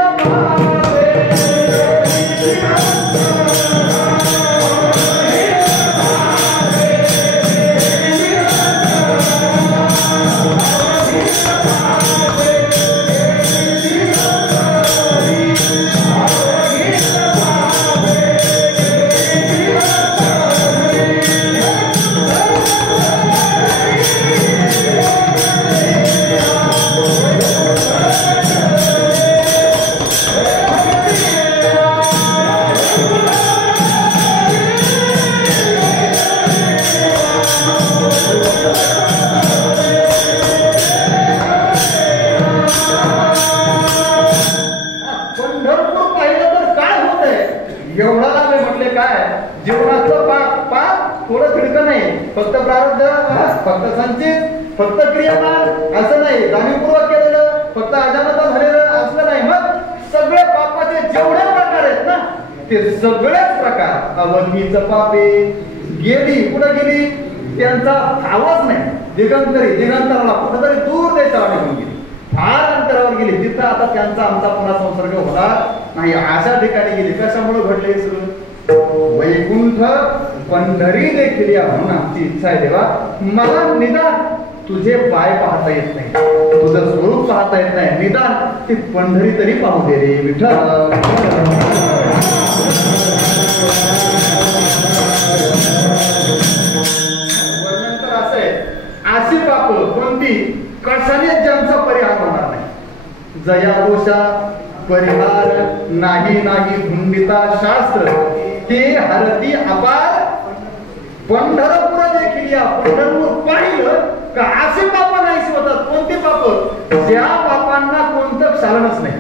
फक्त प्रारब्ध, फक्त संचित, फक्त क्रियामान असं नाही. जाणीवपूर्वक केलेलं, फक्त अजानता झालेलं असलं नाही. मग सगळे पापाचे जेवढे प्रकार आहेत ना, ते सगळेच प्रकार. अवधीच पापे गेली, कुठं गेली? त्यांचा ठावच नाही. दिगंतराला कुठंतरी दूर देशावर निघून गेली, फार अंतरावर गेली, जिथं आता त्यांचा आमचा पुन्हा संसर्ग होणार नाही अशा ठिकाणी गेली. कशामुळे घडले हे सगळं? वैकुंठ पंढरी देखील या म्हणून आमची इच्छा आहे. देवा, मला निदान तुझे पाय पाहता येत नाही, तुझं स्वरूप पाहता येत नाही, निदान ती पंढरी तरी पाहू दे रे विठ्ठल. वर्णन तर असं आहे, अशी पाप कोणती कशाने ज्यांचा परिहार होणार नाही. जया दोषा परिहार नाही नाही धुंडिता शास्त्र ते हरती अपार. पंढरपूर देखील या पंढरपूर पाहिलं का असे पाप नाहीशी होतात. कोणते पाप? ज्या पापांना कोणतं क्षालनच नाही,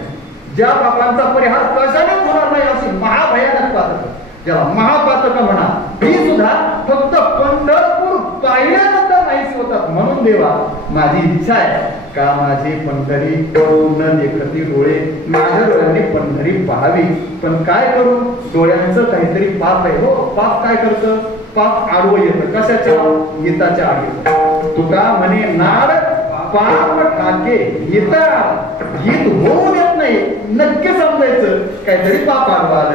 ज्या पापांचा परिहार कशाने होणार नाही अशी महाभयानक पातक, ज्याला महापातक म्हणा, ही सुद्धा फक्त पंढरपूर पाहिल्यानंतर नाहीशी होतात. म्हणून देवा, माझी इच्छा आहे का माझी पंढरी न देखती डोळे, माझ्या डोळ्यांनी पंढरी पाहावी. पण काय करू? डोळ्यांचं काहीतरी पाप आहे. हो, पाप काय करतं? पाप आडवं येतं. कशाच्या? गीताच्या आड येतं. तुका म्हणे नाड पाप टाके गीता, गीत होऊ देत नाही. नक्की समजायचं काहीतरी पाप आडवं आलं.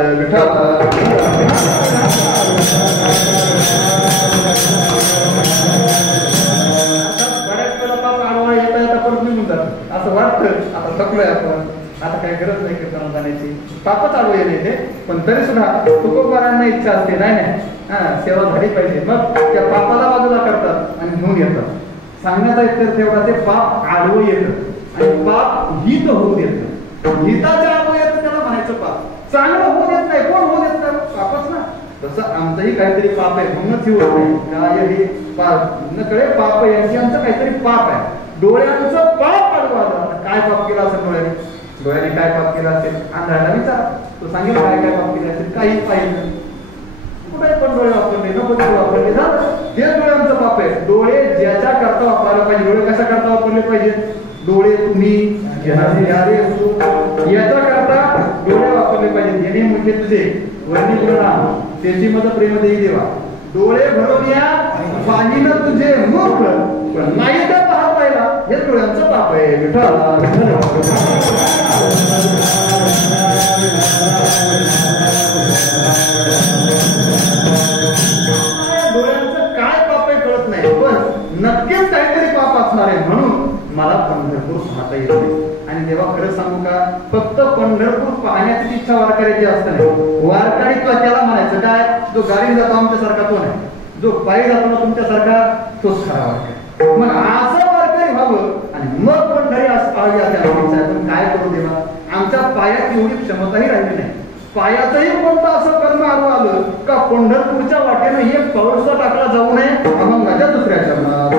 असं वाटतं आता थकलोय आपण, आता काही गरज नाही कीर्तन जाण्याची, पापच आडवं येते ते. पण तरी सुद्धा तुकोबारांना इच्छा असते, नाही नाही सेवा झाली पाहिजे. मग त्या पापाला बाजूला करतात आणि घेऊन येतात. सांगण्याचा इतर तेवढा ते पाप आडवं येतं आणि पाप हित होऊ देतं. हिताच्या आडवं येतं त्याला म्हणायचं पाप. चांगलं होऊ देत नाही. कोण होऊ देत नाही? पापच ना. तसं आमचंही काहीतरी पाप आहे, म्हणूनच ही होत नाही. काय हे नकळे पाप यांचं काहीतरी पाप आहे. डोळ्यांचं पाप आडवं आलं. काय पाप केलं असेल डोळ्याने? डोळ्याने काय पाप केलं असेल? आंधळ्याला विचार, तो सांगेल काय काय पाप केले असेल. काही पाहिजे कुठे पण डोळे वापरले, नको ते वापरले झालं. हे डोळ्यांचं पाप आहे. डोळे ज्याच्या करता वापरायला पाहिजे. डोळे कशा करता वापरले पाहिजे? डोळे तुम्ही याचा मुखे तुझे वर्णी गुणनाम त्याची मत प्रेम देई देवा डोळे भरून या पाहिलं तुझे मुख पण नाही तर पाहत पाहिला हे डोळ्यांचं पाप आहे विठ्ठला डोळ्यांचं काय पाप आहे कळत नाही पण नक्कीच काहीतरी पाप असणार आहे म्हणून मला पंढरपूर पाहता येत नाही आणि तेव्हा खरं सांगू का फक्त पंढरपूर पाहण्याची इच्छा वारकऱ्याची असते नाही वारकरी त्याला म्हणायचं काय जो गाडी जातो आमच्यासारखा तो नाही जो पायी जातो ना तुमच्यासारखा तोच खरा वारकरी मग असं वारकरी व्हावं आणि मग पंढरी पाहावी अशा आवडीचा पण काय करू देवा आमच्या पायात एवढी क्षमताही राहिली नाही पायाचंही कोणतं असं कर्म आलं का पंढरपूरच्या वाटेनं हे पाऊलचा टाकला जाऊ नये मग माझ्या दुसऱ्या चरणात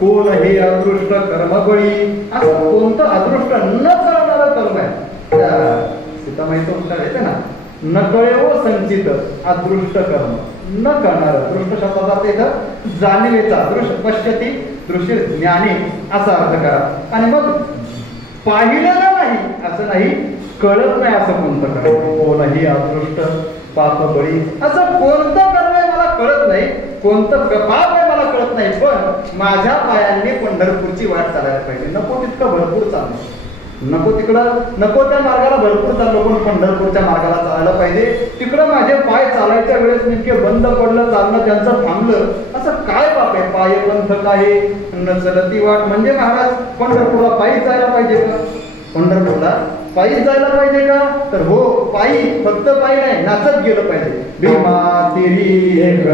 कोण हे अदृष्ट कर्मबळी असं कोणतं अदृष्ट न करणारं कर्म आहे सीतामाईचं उत्तर येते ना न कळेवो संचित अदृष्ट कर्म न करणार दृष्ट शब्दाचा इथं जाणीवेचा दृश्य पश्यती दृश्य ज्ञानी असा अर्थ करा आणि मग पाहिलं नाही असं नाही कळत नाही असं कोणतं कर्म कोणही अदृष्ट पाप बळी असं कोणतं कर्म आहे मला कळत नाही कोणतं पाप आहे मला कळत नाही पण माझ्या पायांनी पंढरपूरची वाट चालायला पाहिजे नको तितकं भरपूर चाललं नको तिकडं नको त्या मार्गाला भरपूर चाललो पण पंढरपूरच्या मार्गाला चालायला पाहिजे तिकडं माझे पाय चालायच्या वेळेस नेमके बंद पडलं चालणं त्यांचं थांबलं असं काय पाप आहे पाय पंथ काय न चलती वाट म्हणजे महाराज पंढरपूरला पायी जायला पाहिजे का पंढरपूरला पायी जायला पाहिजे का तर हो पायी फक्त पायी नाही नाचत गेलं पाहिजे भीमा तिरी एक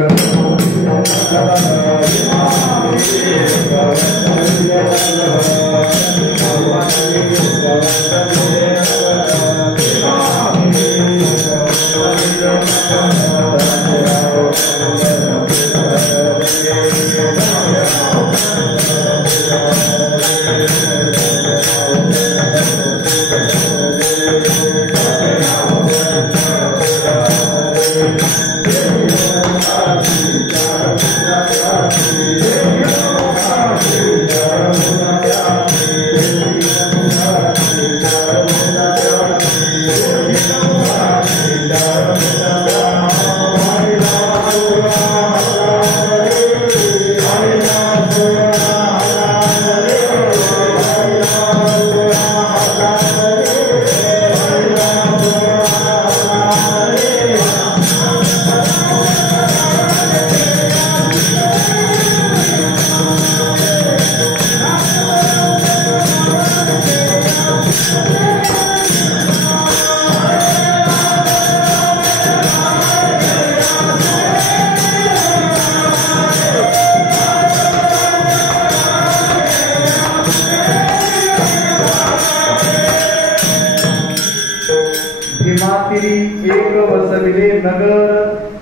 भीमातिरी एक वसविले नगर,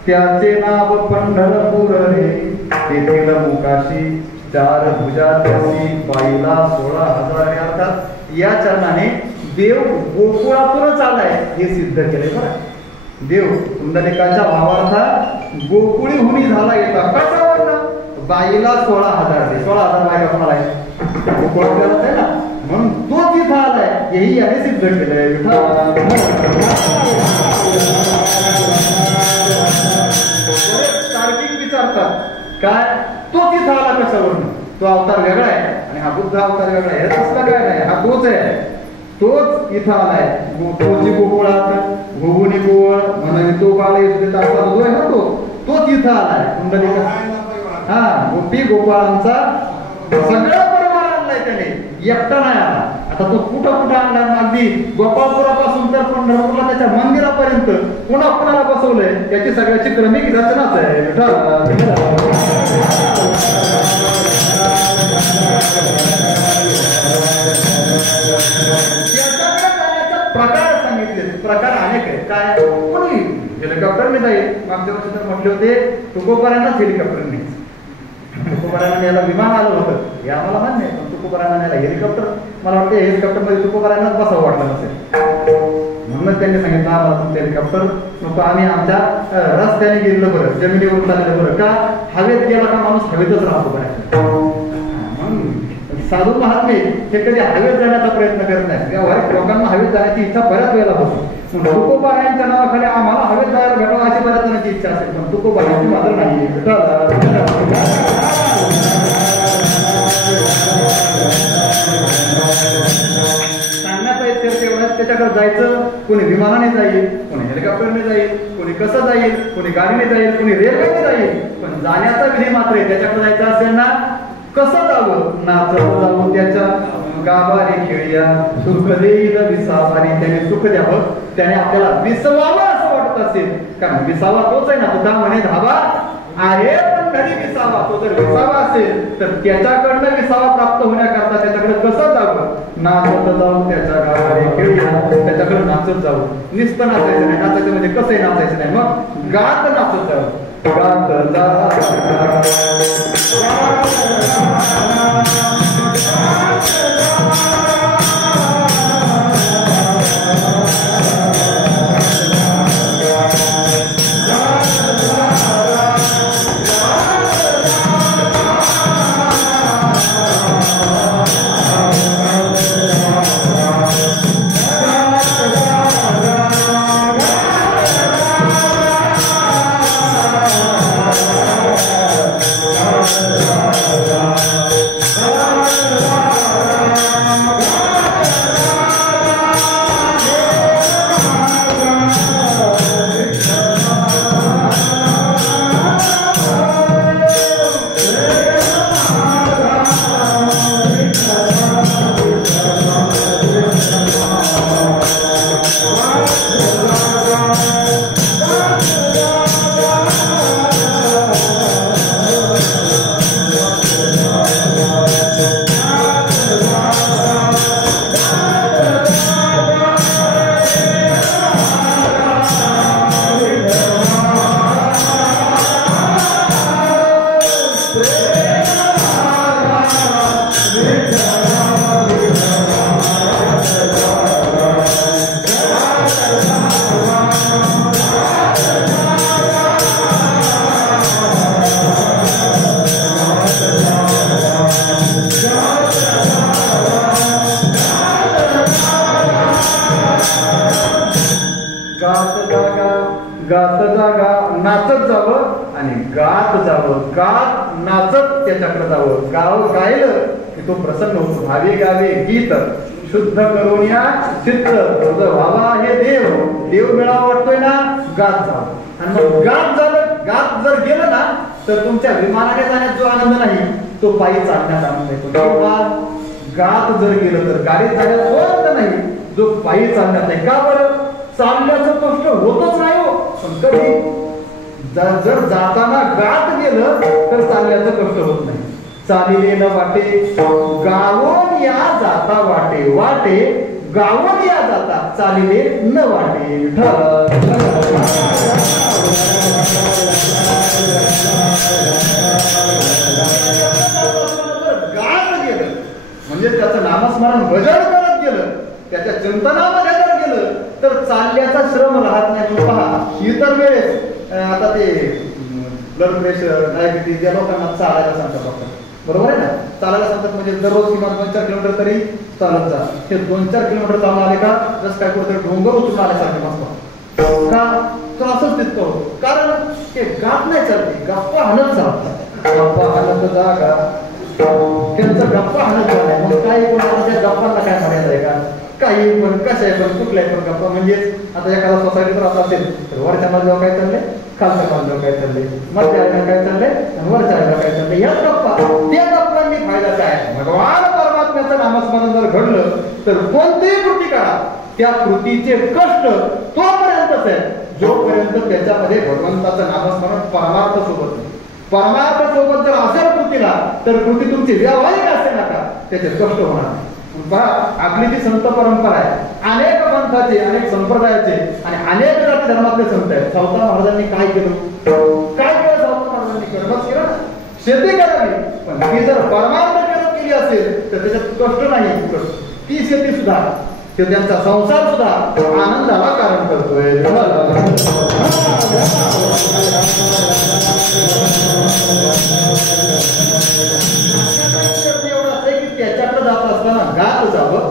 त्याचे नाव पंढरपूर रे. तेथील मुकाशी 4 भुजा त्याची, बाईला 16,000. अर्थात या चरणाने देव गोकुळातूनच आलाय हे सिद्ध केलंय बरं. देव पुंडलिकाच्या भावार्थ गोकुळी हुनी झाला येता. कशावरनं? बाईला 16,000 दे. 16,000 बायका कोणाला आहे? गोकुळात आहे ना, म्हणून तो तिथं आलाय हेही याने सिद्ध केलंय. तार्किक विचारतात काय तो तिथं आला कशावरनं? तो अवतार वेगळा आहे आणि हा बुद्ध अवतार वेगळा आहे. तसला काय नाही, हा तोच आहे. तोच इथं आलाय. तोची गोकुळात घोगुनी गोळ म्हणून तो बाळ जो आहे ना तो तिथं आलाय. पुंडलिका हा गोपी गोपाळांचा सगळा परिवार आणलाय त्याने, एकटा नाही आला. आता तो कुठं आणलाय? अगदी गोपाळपुरापासून तर पंढरपूरला त्याच्या मंदिरापर्यंत पुन्हा कुणाला बसवलंय त्याची सगळ्याची क्रमिक रचनाच आहे. प्रकार सांगितले. प्रकार अनेक आहे. काय? कोणी हेलिकॉप्टरने जाईल. मागच्या वर्षी तर म्हटले होते तुकोबारांनाच हेलिकॉप्टरने, तुकोबारांना न्यायला विमान आलं होतं हे आम्हाला मान्य आहे, पण तुकोबारांना न्यायला हेलिकॉप्टर, मला वाटतं हेलिकॉप्टर मध्ये तुकोबारांनाच बसावं वाटलं नसेल. म्हणून त्यांनी सांगितलं आम्हाला तुमचं हेलिकॉप्टर नको, आम्ही आमच्या रस्त्याने गेलेलं बरं, जमिनीवरून चाललेलं बरं. का? हवेत गेला का माणूस हवेतच राहतो बरं. साधू महात्मे हे कधी हवेत जाण्याचा प्रयत्न करत नाही. व्यावहारिक लोकांना हवेत जाण्याची इच्छा बऱ्याच वेळेला होती. तुकोबारायांच्या नावाखाली आम्हाला हवेत जायला भेटावं अशी बऱ्याच जणांची इच्छा असेल, पण तुकोबारायांची मात्र नाही. सांगण्याचा इतिहास एवढाच. त्याच्याकडे जायचं, कोणी विमानाने जाईल, कोणी हेलिकॉप्टरने जाईल, कोणी कसं जाईल, कोणी गाडीने जाईल, कोणी रेल्वेने जाईल, पण जाण्याचा विधी मात्र आहे. त्याच्याकडे जायचं असेल ना कसं जावं? नाचत जावं त्याच्या गाभारी खेळ्या, सुख देईल विसावाने. त्याने सुख द्यावं, त्याने आपल्याला विसवावं असं वाटत असेल, कारण विसावा तोच आहे ना. तुझा म्हणे धावा आहे पण घरी विसावा. तो जर विसावा असेल तर त्याच्याकडनं विसावा प्राप्त होण्याकरता त्याच्याकडे कसं जावं? नाचत जाऊ त्याच्या गाभारी खेळ्या, त्याच्याकडे नाचत जाऊ. नुसतं नाचायचं नाही. नाचायचं म्हणजे कसंही नाचायचं नाही, मग गात नाचत जावं. गात गात जागा नाचत जावं आणि गात जावं, गात नाचत त्याच्याकडे जावं. गाव गायलं की तो प्रसन्न होतो. भावे गावे गीत शुद्ध करून या चित्त व्हावा हे देव. देव मिळावा वाटतोय ना, गात जावं. आणि मग गात झालं, गात जर गेलं ना तर तुमच्या विमानाने जाण्यात जो आनंद नाही तो पायी चालण्यात आनंद येतो. गात जर गेलं तर गाडीत जाण्यात तो आनंद नाही जो पायी चालण्यात आहे. का बरं? चालण्याचं कष्ट होतच नाही हो, पण कधी जर जाताना गात गेलं तर चालण्याचं कष्ट होत नाही. चालिले न वाटे गावून या जाता वाटे, वाटे गावून या जाता चालिले न वाटे गात गेलं म्हणजे त्याचं नामस्मरण भजन करत गेलं, त्याच्या चिंतनामध्ये जर गेलं तर चालल्याचा श्रम राहत नाही. तो पहा इतर वेळेस आता ते ब्लड प्रेशर डायबिटीज या लोकांना चालायला सांगतात डॉक्टर, बरोबर आहे ना. चालायला सांगतात म्हणजे दररोज किमान 2-4 किलोमीटर तरी चालत जा. हे 2-4 किलोमीटर चालून आले का जस काय कुठेतरी डोंगर उचलून आल्यासारखे मस्त का त्रासच तितकं होतो. कारण ते गाठ नाही चालते, गप्पा हाणत चालतात. गप्पा हाणत जागा त्यांचा गप्पा हाणत झालाय. मग काही कोणाला त्या गप्पांना काय म्हणायचं आहे का? काही पण कशा आहे पण कुठल्या पण गप्पा. म्हणजेच आता एखादा सोसायटीत राहत असेल तर वरच्या मजल्यावर काय चाललंय, खालच्या मजल्यावर काय चाललंय, मधल्या आयला काय चाललंय आणि वरच्या आयला काय चाललंय. याच गप्पा. त्या गप्पांनी फायदा काय? भगवान परमात्म्याचं नामस्मरण जर घडलं तर कोणतीही कृती करा त्या कृतीचे कष्ट तोपर्यंतच आहे जोपर्यंत त्याच्यामध्ये भगवंताचं नामस्मरण परमार्थ सोबत नाही. परमार्थ सोबत जर असेल कृतीला तर कृती तुमची व्यावहारिक असेल ना का त्याचे कष्ट होणार नाही. आपली जी संत परंपरा आहे, अनेक पंथाचे, अनेक संप्रदायाचे आणि अनेक जाती धर्मातले संत आहेत. सावता महाराजांनी काय केलं? काय केलं सावता महाराजांनी? कर्मच केलं ना, शेती करावी. पण ती जर परमार्थ करत केली असेल तर त्याच्यात कष्ट नाही. ती शेती सुद्धा ते त्यांचा संसार सुद्धा आनंदाला कारण करतोय. त्याच्याकडे जात असताना गात जावं,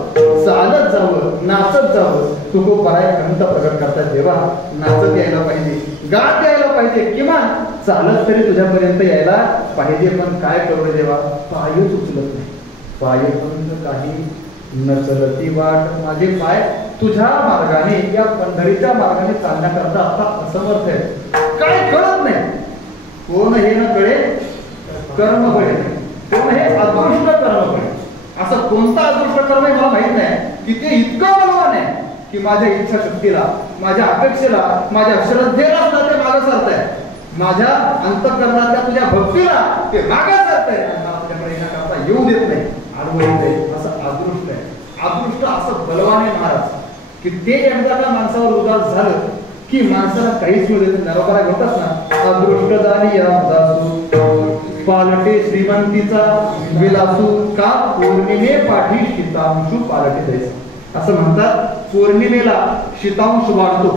चालत जावं, नाचत जावं. तुकोबाराय खंत प्रकट करतात जेव्हा नाचत यायला पाहिजे, गात यायला पाहिजे, किमान चालत तरी तुझ्यापर्यंत यायला पाहिजे. पण काय करू जेव्हा पायच उचलत नाही, पायपर्यंत काही न चलती वाट माझे पाय तुझ्या मार्गाने या पंढरीच्या मार्गाने चालण्याकरता आता असमर्थ आहे. काय कळत नाही. कोण हे न कळे कर्म बळे, कोण हे अदृष्ट कर्म बळे. असं कोणता अदृष्ट कर्म आहे मला माहित नाही की ते इतकं बलवान आहे की माझ्या इच्छाशक्तीला, माझ्या अपेक्षेला, माझ्या श्रद्धेला सुद्धा ते मागे सरत आहे. माझ्या अंतःकरणातल्या तुझ्या भक्तीला ते मागे सरत आहे आणि मला तुझ्याकडे येण्याकरता येऊ देत नाही, अडवू येत नाही. असं अदृष्ट आहे. अदृष्ट असं बलवान आहे महाराज की ते एकदा का माणसावर उदास झालं की माणसाला काहीच मिळत नाही. नरोबरा घेतात ना, अदृष्ट दानी या पालटे श्रीमंतीचा विलासू का पौर्णिमे पाठी शीतांशू पालटे जायचं असं म्हणतात. पौर्णिमेला शीतांश वाढतो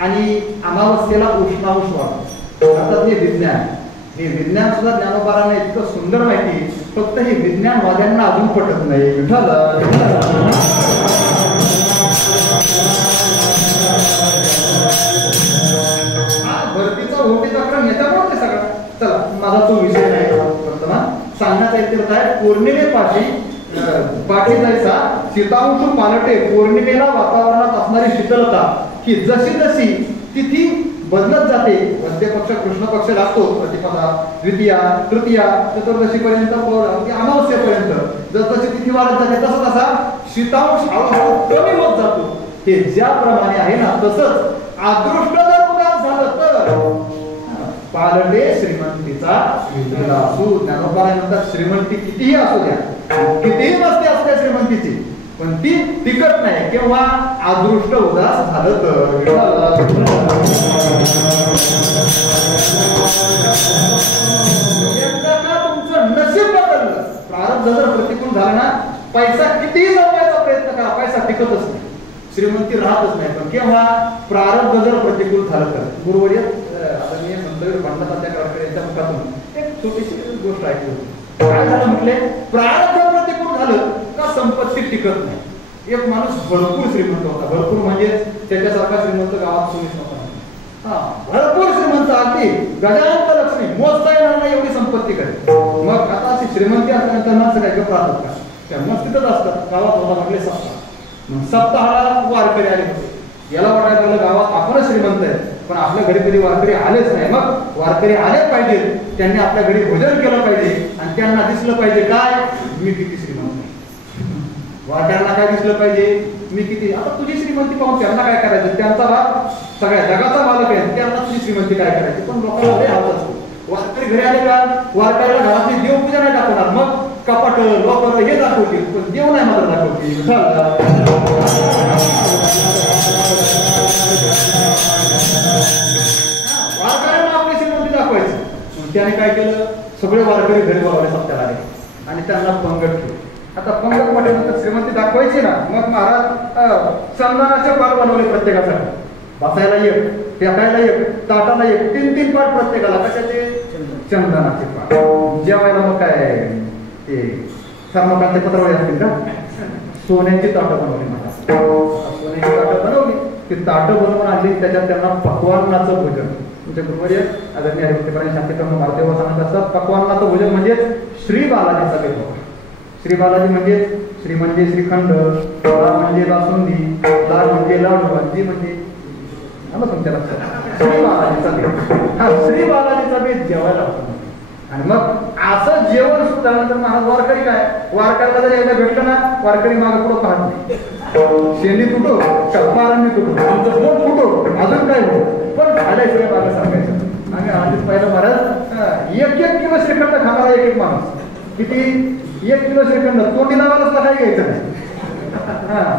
आणि अमावस्येला उष्णांश वाढतो. आता हे विज्ञान, हे विज्ञान सुद्धा ज्ञानोबारांना इतकं सुंदर माहिती, फक्त हे विज्ञानवाद्यांना अजून पटत नाही. विठ्ठल भरतीचा भौतिक क्रम याच्यामुळे सगळं. चला माझा तो विषय नाही वर्तमान सांगण्याचा इतिहास आहे. पौर्णिमे पाठी जायचा शीतांशू पालटे. पौर्णिमेला वातावरणात असणारी शीतलता ही जशी जशी तिथी बदलत जाते, मध्य पक्ष कृष्ण पक्ष लागतो, प्रतिपदा द्वितीया तृतीया चतुर्दशी पर्यंत अमावस्येपर्यंत जसजशी तिथी वाढत जाते तसा तसा शीतांश हळूहळू कमी होत जातो. हे ज्याप्रमाणे आहे ना तसंच अदृष्ट जर उदास झालं तर पालटे श्रीमंतीचा विलासू. ज्ञानोबारांनंतर श्रीमंती कितीही असू द्या, कितीही मस्ती असते श्रीमंतीची, पण ती टिकत नाही केव्हा अदृष्ट उदास झालं तर. एकदा का तुमचं नशीब बदललं, प्रारब्ध जर प्रतिकूल झाला ना, पैसा कितीही जमवायचा प्रयत्न करा, पैसा टिकतच नाही, श्रीमंती राहतच नाही. पण केव्हा प्रारब्ध जर प्रतिकूल झालं तर. गुरुवर्य आदरणीय संतवीर भंडारा यांच्या मुखातून एक छोटीशी गोष्ट ऐकली होती. काय झालं म्हटले, प्रारब्ध प्रतिकूल झालं का संपत्ती टिकत नाही. एक माणूस भरपूर श्रीमंत होता, भरपूर म्हणजे त्याच्यासारखा श्रीमंत गावात कोणीच नव्हता. भरपूर श्रीमंत, अगदी गजानंत लक्ष्मी, मोजता येणार नाही एवढी संपत्ती करे. मग आता अशी श्रीमंती असल्यानंतर माणसं काय गप्प राहतात का? त्या मस्तीतच असतात. गावात होता म्हटले सप्ताह, मग सप्ताहाला वारकरी आले होते. याला वाटायला लागलं गावात आपणच श्रीमंत आहे, पण आपल्या घरी कधी वारकरी आलेच नाही. मग वारकरी आलेच पाहिजे, त्यांनी आपल्या घरी भोजन केलं पाहिजे आणि त्यांना दिसलं पाहिजे काय मी किती श्रीमंत आहे. वारकऱ्यांना काय दिसलं पाहिजे मी किती. आता तुझी श्रीमंती पाहून त्यांना काय करायचं, त्यांचा भाग सगळ्या जगाचा मालक आहे, त्यांना तुझी श्रीमंती काय करायची. पण लोकांना लय आवडत असतो. वारकरी घरी आले का वारकऱ्याला घरातली देवपूजा नाही दाखवणार, मग कपाट लॉकर हे दाखवतील, पण देव नाही मात्र दाखवतील. वारकऱ्यांना आपली श्रीमंती दाखवायची. त्याने काय केलं, सगळे वारकरी घरी बोलावले सप्त्याला आले आणि त्यांना पंगत केली. आता पंगत म्हटल्यानंतर श्रीमंती दाखवायची ना, मग महाराज चंदनाचे पाट बनवले प्रत्येकासाठी. बसायला एक, फेकायला एक, ताटाला एक, 3-3 पाट प्रत्येकाला. कशाचे? चंदनाचे पाट. जेवायला मग काय ते थर्मोकालचे पत्रावळी असतील का, सोन्याची ताटं बनवली. महाराज सोन्याची ताटं बनवली, ती ताटं बनवून आणली. त्याच्यात त्यांना पक्वान्नाचं भोजन, तुमच्या गुरुवर्य आदरणीय हरिभक्तपरायण शांतिक्रम भारतीय सांगत असतात, पक्वान्नाचं भोजन म्हणजे श्री बालाजीचा भेद. श्री बालाजी म्हणजे श्री म्हणजे श्रीखंड, लाल म्हणजे बासुंदी, लाल म्हणजे लाडू, अंजी म्हणजे तुमच्या लक्षात श्री बालाजीचा भेद. हा श्री बालाजीचा भेद जेवायला होतो. आणि मग असं जेवण सुद्धा नंतर महाराज वारकरी काय, वारकऱ्याला जर एकदा भेटलं ना, वारकरी मागं पुढं पाहत नाही. शेंडी तुटो, कल्पारांनी तुटो, आमचं पोट फुटो, अजून काय हो, पण खाल्याशिवाय मागं सांगायचं. आम्ही आधीच पाहिलं महाराज 1-1 किलो श्रीखंड खाणारा एक माणूस. किती? 1 किलो श्रीखंड तोंडी लावायला काही घ्यायचं नाही.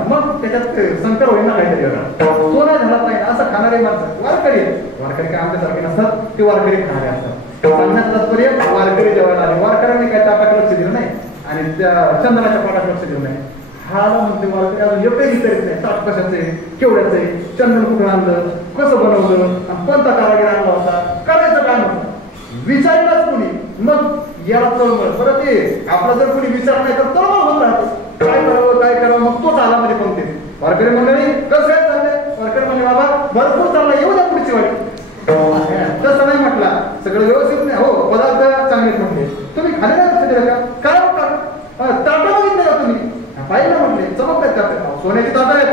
मग त्याच्यात संकर होईल ना काहीतरी वेगळा, तो नाही झाला पाहिजे असं खाणारे माणसं वारकरी. वारकरी काय आमच्यासारखे नसतात, ते वारकरी खाणारे असतात. सांगण्यात तात्पर्य वारकरी जेवायला आले. वारकऱ्यांनी काय ताटाकडे लक्ष दिलं नाही आणि त्या चंदनाच्या पाटाकडे लक्ष दिलं नाही. हा म्हणते वारकरी अजून एकही विचारित नाही, ताट कशाचे, केवढ्याचे, चंदन कुठून आणलं, कसं बनवलं, कोणता कारागीर आणला होता, करायचं काय नव्हतं, विचारलंच कोणी. मग याला तळमळ. परत ते आपला जर कोणी विचार नाही तर तळमळ होत राहतं, काय करावं काय करावं. मग तोच आला मध्ये कोणते वारकरी मंडळी कसं काय चाललंय. वारकरी म्हणजे बाबा भरपूर चालला, येऊ द्या पुढची वाडी. तसं नाही म्हटला, सगळं व्यवस्थित नाही हो, पदार्थ चांगले म्हटले, तुम्ही खाली नाही लक्ष दिलं का, काय होता ताटं बघितलं का तुम्ही, पाहिलं म्हटले, चमकतात का, सोन्याची ताटं आहेत.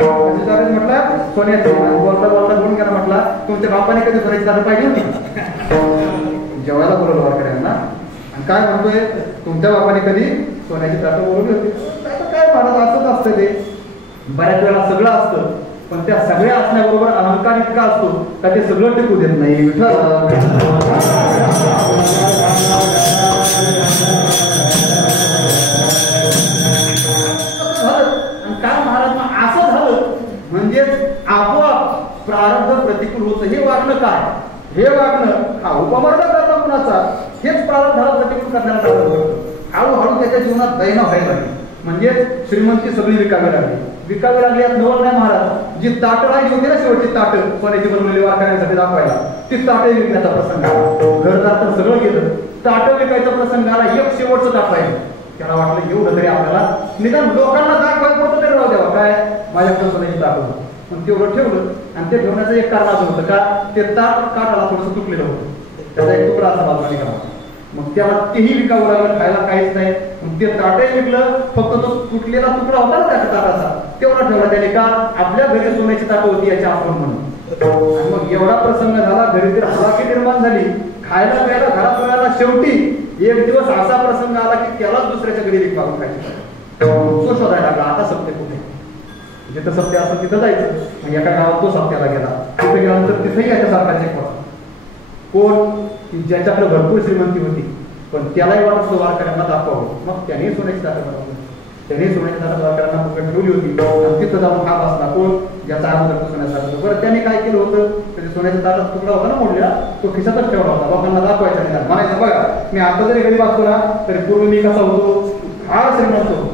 म्हटलं सोन्याची. बोलता बोलता बोलून गेला, म्हटला तुमच्या बापाने कधी सोन्याची ताटं पाहिली होती. जेवायला बोलवलं वारकऱ्यांना आणि काय म्हणतोय, तुमच्या बापाने कधी सोन्याची ताटं बोलवली होती. काय महाराज असंच असतं ते, बऱ्याच वेळा सगळं असतं, पण त्या सगळ्या असण्याबरोबर अहंकार इतका असतो का ते सगळं टिकू देत नाही. काय महाराज असं झालं म्हणजे आपोआप प्रारब्ध प्रतिकूल होतं. हे वागणं काय, हे वागणं हा उपमर्द करता कुणाचा, हेच प्रारब्धाला प्रतिकूल करण्याला हळूहळू त्याच्या जीवनात दैना व्हायला लागली. म्हणजे श्रीमंती सगळी विकावी लागली. यात नवल नाही महाराज, जी ताटं राहिली होती ना शेवटची ताटं सोन्याची बनवलेली वारकऱ्यांसाठी दाखवायला, ती ताटं विकण्याचा प्रसंग आला. घरदार तर सगळं गेलं, ताटं विकायचा प्रसंग आला. एक शेवटचं ताट राहिलं. त्याला वाटलं एवढं तरी आपल्याला निदान लोकांना दाखवायचं तरी राहू द्यावा, काय माझ्याकडे सोन्याची ताटं होतं. पण तेवढं ठेवलं आणि ते ठेवण्याचं एक कारण असं होतं का ते ताट काठाला थोडंसं तुटलेलं होतं, त्याचा एक तुकडा असा बाजूला निघाला. मग त्याला तेही विकावं लागलं, खायला काहीच नाही. मग ते ताटही विकलं, फक्त तो तुटलेला तुकडा होता ना त्या ताटाचा तेवढा ठेवला त्याने, का आपल्या घरी सोन्याची ताटं होती याची आठवण म्हणून. आणि मग एवढा प्रसंग झाला, घरी तर हलाखी निर्माण झाली, खायला प्यायला घरात राहायला. शेवटी एक दिवस असा प्रसंग आला की त्यालाच दुसऱ्याच्या घरी विकवावं खायचं. तो शोधायला लागला, आता सत्य कुठे, जिथं सत्य असं तिथं जायचं. मग एका गावात तो सत्याला गेला, तिथे गेल्यानंतर तिथेही याच्यासारखा चेक होता. कोण की ज्याच्याकडे भरपूर श्रीमंती होती, पण त्यालाही वाटत वारकऱ्यांना दाखवावं. मग त्याने सोन्याची ताटं बनवली, त्याने सोन्याची ताटं वारकऱ्यांना फुकट ठेवली होती. आणि तिथं जाऊन हा बसला कोण, ज्याचा अगोदर सोन्याचा ताट. बरं त्याने काय केलं होतं, त्याच्या सोन्याच्या ताटात तुकडा होता ना मोडलेला, तो खिशातच ठेवला होता. लोकांना दाखवायचा नाही, म्हणायचं बघा मी आता जरी घरी वाचतो ना तरी पूर्वी मी कसा होतो, हा श्रीमंत होतो.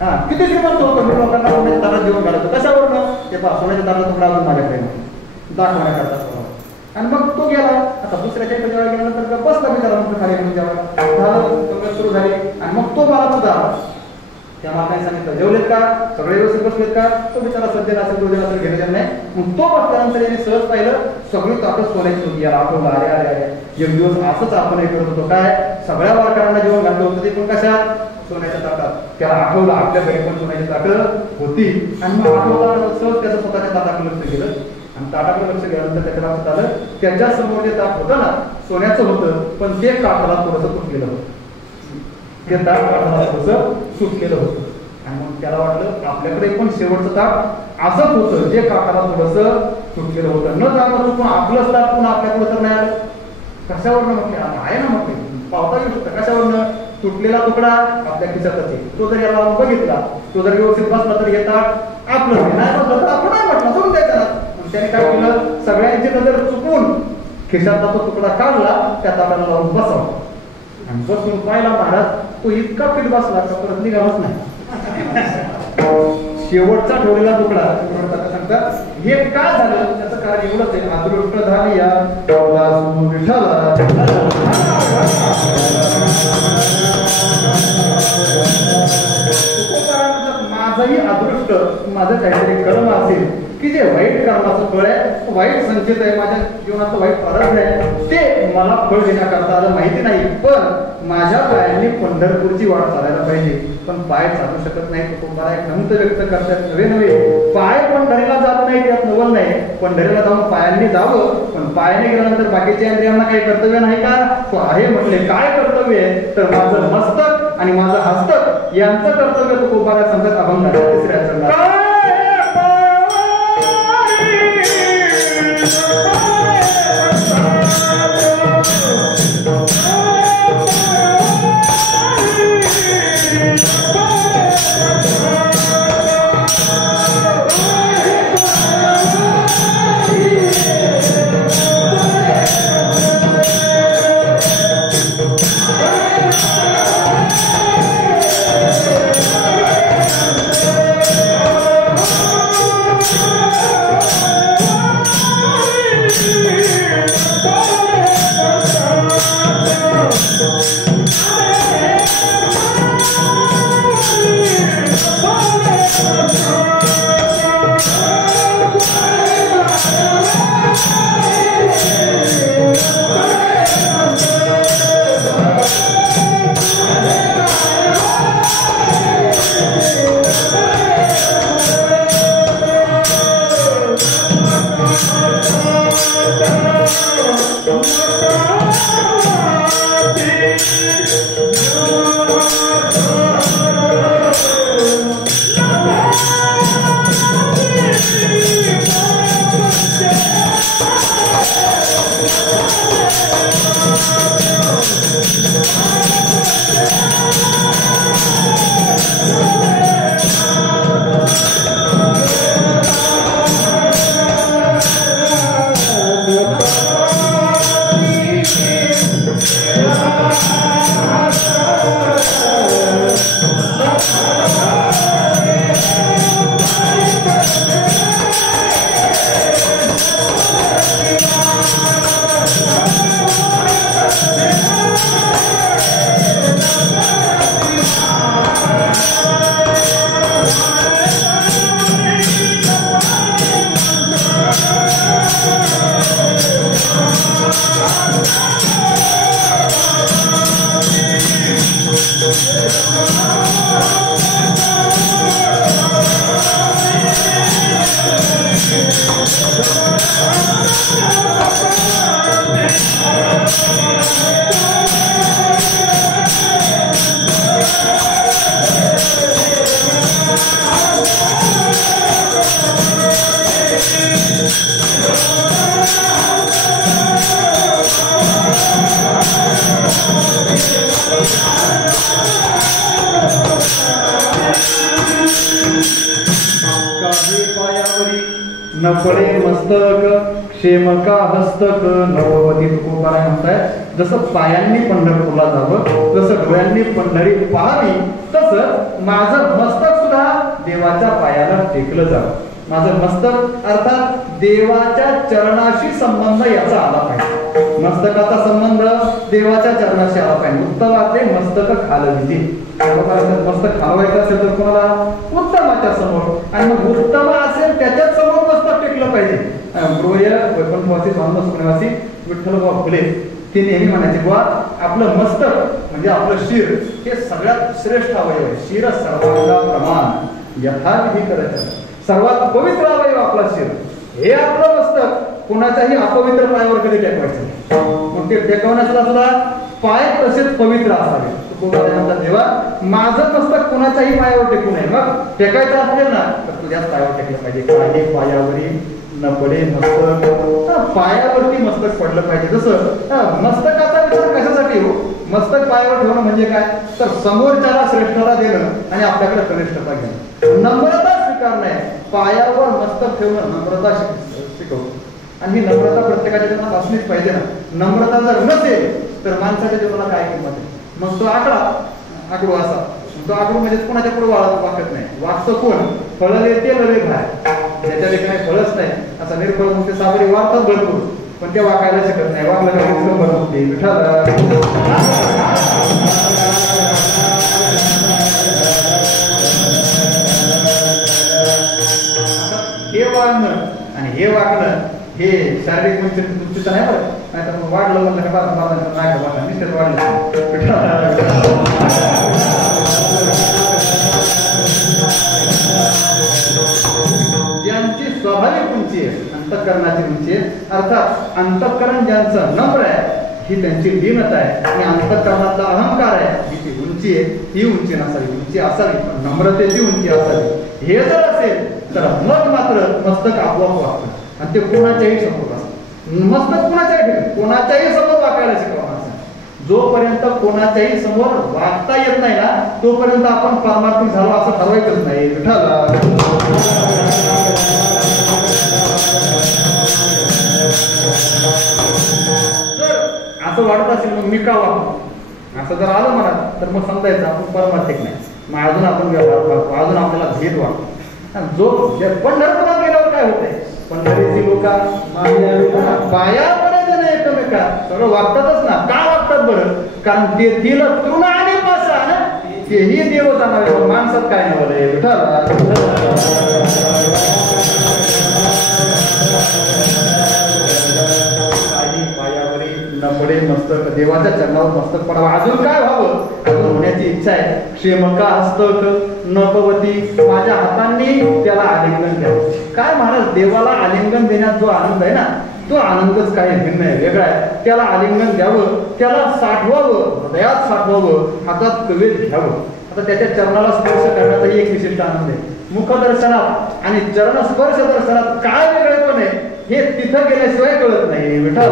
हा किती श्रीमंत होतो, मी लोकांना सोन्याच्या ताटात जेवण घालायचो. कशावरनं, ते पहा सोन्याच्या ताटात तुकडा अजून माझ्याकडे दाखवण्याकरता. आणि मग तो गेला. आता दुसऱ्याच्या इथे जेव्हा गेल्यानंतर बसला बिचारा म्हणतो खाली म्हणून जेव्हा झालं पंगत सुरू झाली. आणि मग तो मला सुद्धा त्या माताने सांगितलं जेवलेत का, सगळे व्यवस्थित बसलेत का. तो बिचारा सज्जन असेल दोन असेल घेणं नाही. मग तो बसल्यानंतर याने सहज पाहिलं सगळी ताटं सोन्याची होती. याला आठवलं, अरे अरे अरे एक दिवस असंच आपण हे करत होतो, काय सगळ्या वारकऱ्यांना जेवण घातलं होतं ते पण कशात, सोन्याच्या ताटात. त्याला आठवलं आपल्या घरी पण सोन्याची ताटं होती. आणि मग आठवलं सहज त्याचं स्वतःच्या ताटाकडे लक्ष गेलं. आणि ताटाकडे लक्ष गेल्यानंतर त्याच्या लक्षात आलं त्याच्या समोर जे ताट होतं ना सोन्याचं होतं, पण ते काठाला थोडंसं तुटलेलं होतं. ते ताट काठाला थोडंसं तुटलेलं होतं. आणि मग त्याला वाटलं आपल्याकडे पण शेवटचं ताट असंच होतं, जे काठाला थोडंसं तुटलेलं होतं. न जाणं चुकून आपलंच ताट पुन्हा आपल्याकडे तर नाही आलं. कशावरनं म्हटलं आहे ना, म्हटले पावता येऊ शकतं. कशावरनं, तुटलेला तुकडा आपल्या खिशातच आहे. तो जर याला बघितला, तो जर व्यवस्थित बसला तर हे ताट आपलं नाही बसलं तर आपण नाही म्हटलं सोडून द्यायचं ना. त्याने काय केलं, सगळ्यांची नजर चुकून खिशातला तो तुकडा काढला, त्या ताटाला लावून बसवला आणि बसून पाहिला महाराज तो इतका फिट बसला का परत निघालाच नाही. शेवटचा ठेवलेला तुकडा सांगतात हे काय झालं, त्याचं कारण एवढंच आहे, अदृष्ट झाली या माझंही अदृष्ट, माझं काहीतरी कर्म असेल की जे वाईट कर्माचं फळ आहे, वाईट संचित आहे, माझ्या जीवनाचं वाईट प्रारंभ आहे, ते मला फळ देण्याकरता आलं माहिती नाही. पण माझ्या पायांनी पंढरपूरची वाट चालायला पाहिजे, पण पाय चालू शकत नाही. कुटुंबाला एक खंत व्यक्त करतात, नवे पाय पंढरीला जात नाही त्यात नवल नाही. पंढरीला जाऊन पायांनी जावं, पण पायाने गेल्यानंतर बाकीच्या इंद्रियांना काही कर्तव्य नाही का? तो आहे म्हटले. काय कर्तव्य आहे तर माझं मस्तक आणि माझं हस्तक यांचं कर्तव्य तुकोबाला सांगतात अभंगाच्या तिसऱ्या चरणात. न पडे मस्तक क्षेम का हस्तक नववती तुकोबारा म्हणताय. जसं पायांनी पंढरपूरला जावं, जसं डोळ्यांनी पंढरी पाहावी, तसं माझं मस्तक सुद्धा देवाच्या पायाला टेकलं जावं. माझं मस्तक अर्थात देवाच्या चरणाशी संबंध याचा आला पाहिजे. मस्तकाचा संबंध देवाच्या चरणाशी आला पाहिजे. उत्तमाचे मस्तक खालविते. मस्तक खावायचं असेल तर कोणाला? उत्तमाच्या समोर. आणि मग उत्तम असेल त्याच्याच समोर मस्तक टेकलं पाहिजे. वैकुंठवासी स्वामी विठ्ठलभाऊ फुले ते नेहमी म्हणायचे, बुवा आपलं मस्तक म्हणजे आपलं शिर हे सगळ्यात श्रेष्ठ अवयव आहे. शिर सर्वांगा प्रमाण यथाविधी करायचं. सर्वात पवित्र अवयव आपला शिर. हे आपलं मस्तक कोणाच्याही अपवित्र पायावर कधी टेकवायचं. मग ते टेकवण्याचा सुद्धा पाय तसेच पवित्र असावे. देवा माझं मस्तक कोणाच्याही पायावर टेकू नये. मग टेकायचं असेल ना तर तुझ्याच पायावर टेकलं पाहिजे. काही पायावरी न पडे मस्तक. पायावरती मस्तक पडलं पाहिजे. जसं मस्तकाचा विचार कशासाठी हो? मस्तक पायावर ठेवणं म्हणजे काय तर समोरच्याला श्रेष्ठता देणं आणि आपल्याकडे कनिष्ठता घेणं. नम्रता स्वीकारणं, पायावर मस्तक ठेवणं नम्रता शिकवतो. आणि ही नम्रता प्रत्येकाच्या जीवनात असलीच पाहिजे ना. नम्रता जर नसेल तर माणसाच्या जीवनाला काय किंमत आहे. मग तो आकडू असा, तो आकडू म्हणजे कोणाच्या पुढे वाकत नाही. वाचतं कोण फळं येते लवे बाहेर, ज्याच्या काही फळच नाही असा निर्फळ मग ते साबरी वाढतात भरपूर, पण ते वाकायला शकत नाही. वाकलं काही बनवते हे वागणं आणि हे वागणं हे शारीरिक उंचीचं नाही बरं. नाही तर मग वाढलं म्हणलं का निश्चित वाढलं. ज्यांची स्वाभाविक उंची आहे अंतःकरणाची उंची आहे, अर्थात अंतःकरण ज्यांचं नम्र आहे ही त्यांची दीनता आहे आणि अंतःकरणाचा अहंकार आहे ही ती उंची आहे. ही उंची नसावी, उंची असावी पण नम्रतेची उंची असावी. हे जर असेल तर मग मात्र मस्तक आपोआप वागतं आणि ते कोणाच्याही समोर असतं. मस्तक कोणाच्याही समोर वाकायला शिकवा. जोपर्यंत कोणाच्याही समोर वागता येत नाही ना तोपर्यंत आपण पारमार्थिक झालो असं ठरवायचंच नाही. जर असं वाटत असेल मग मी का वागतो असं जर आलं म्हणा तर मग समजायचं आपण पारमार्थिक नाही. मग अजून आपण व्यवहार करतो, अजून आपल्याला भेद वाटतो. जो पंढरपुरात गेल्यावर काय होतंय, पंढरीची लोक पाया पडायचं नाही एकमेका सगळं वागतातच ना. का वागतात बरं, कारण ते तिला तृण आणि पासा ना तेही देव जाणार. माणसात काय नाही पायावरील न पडे मस्तक देवाच्या चरणावर मस्तक पडावं. अजून काय व्हावं, अजून होण्याची इच्छा आहे. क्षेमका हस्तक नपवती, माझ्या हातांनी त्याला आलिंगन द्यावं. काय महाराज, देवाला आलिंगन देण्यात जो आनंद आहे ना तो आनंदच काही भिन्न आहे, वेगळा आहे. त्याला आलिंगन द्यावं, त्याला साठवावं, हृदयात साठवावं, हातात कवेत घ्यावं. आता त्याच्या चरणाला स्पर्श करण्याचाही एक विशिष्ट आनंद आहे. मुखदर्शनात आणि चरण स्पर्श दर्शनात काय वेगळेपण आहे हे तिथं गेल्याशिवाय कळत नाही. विठ्ठल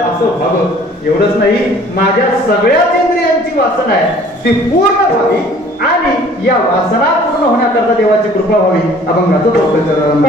असं व्हावं. एवढंच नाही, माझ्या सगळ्याच इंद्रियांची वासना आहे ती पूर्ण व्हावी आणि या वासना पूर्ण होण्याकरता देवाची कृपा व्हावी. अभंगाचं चरण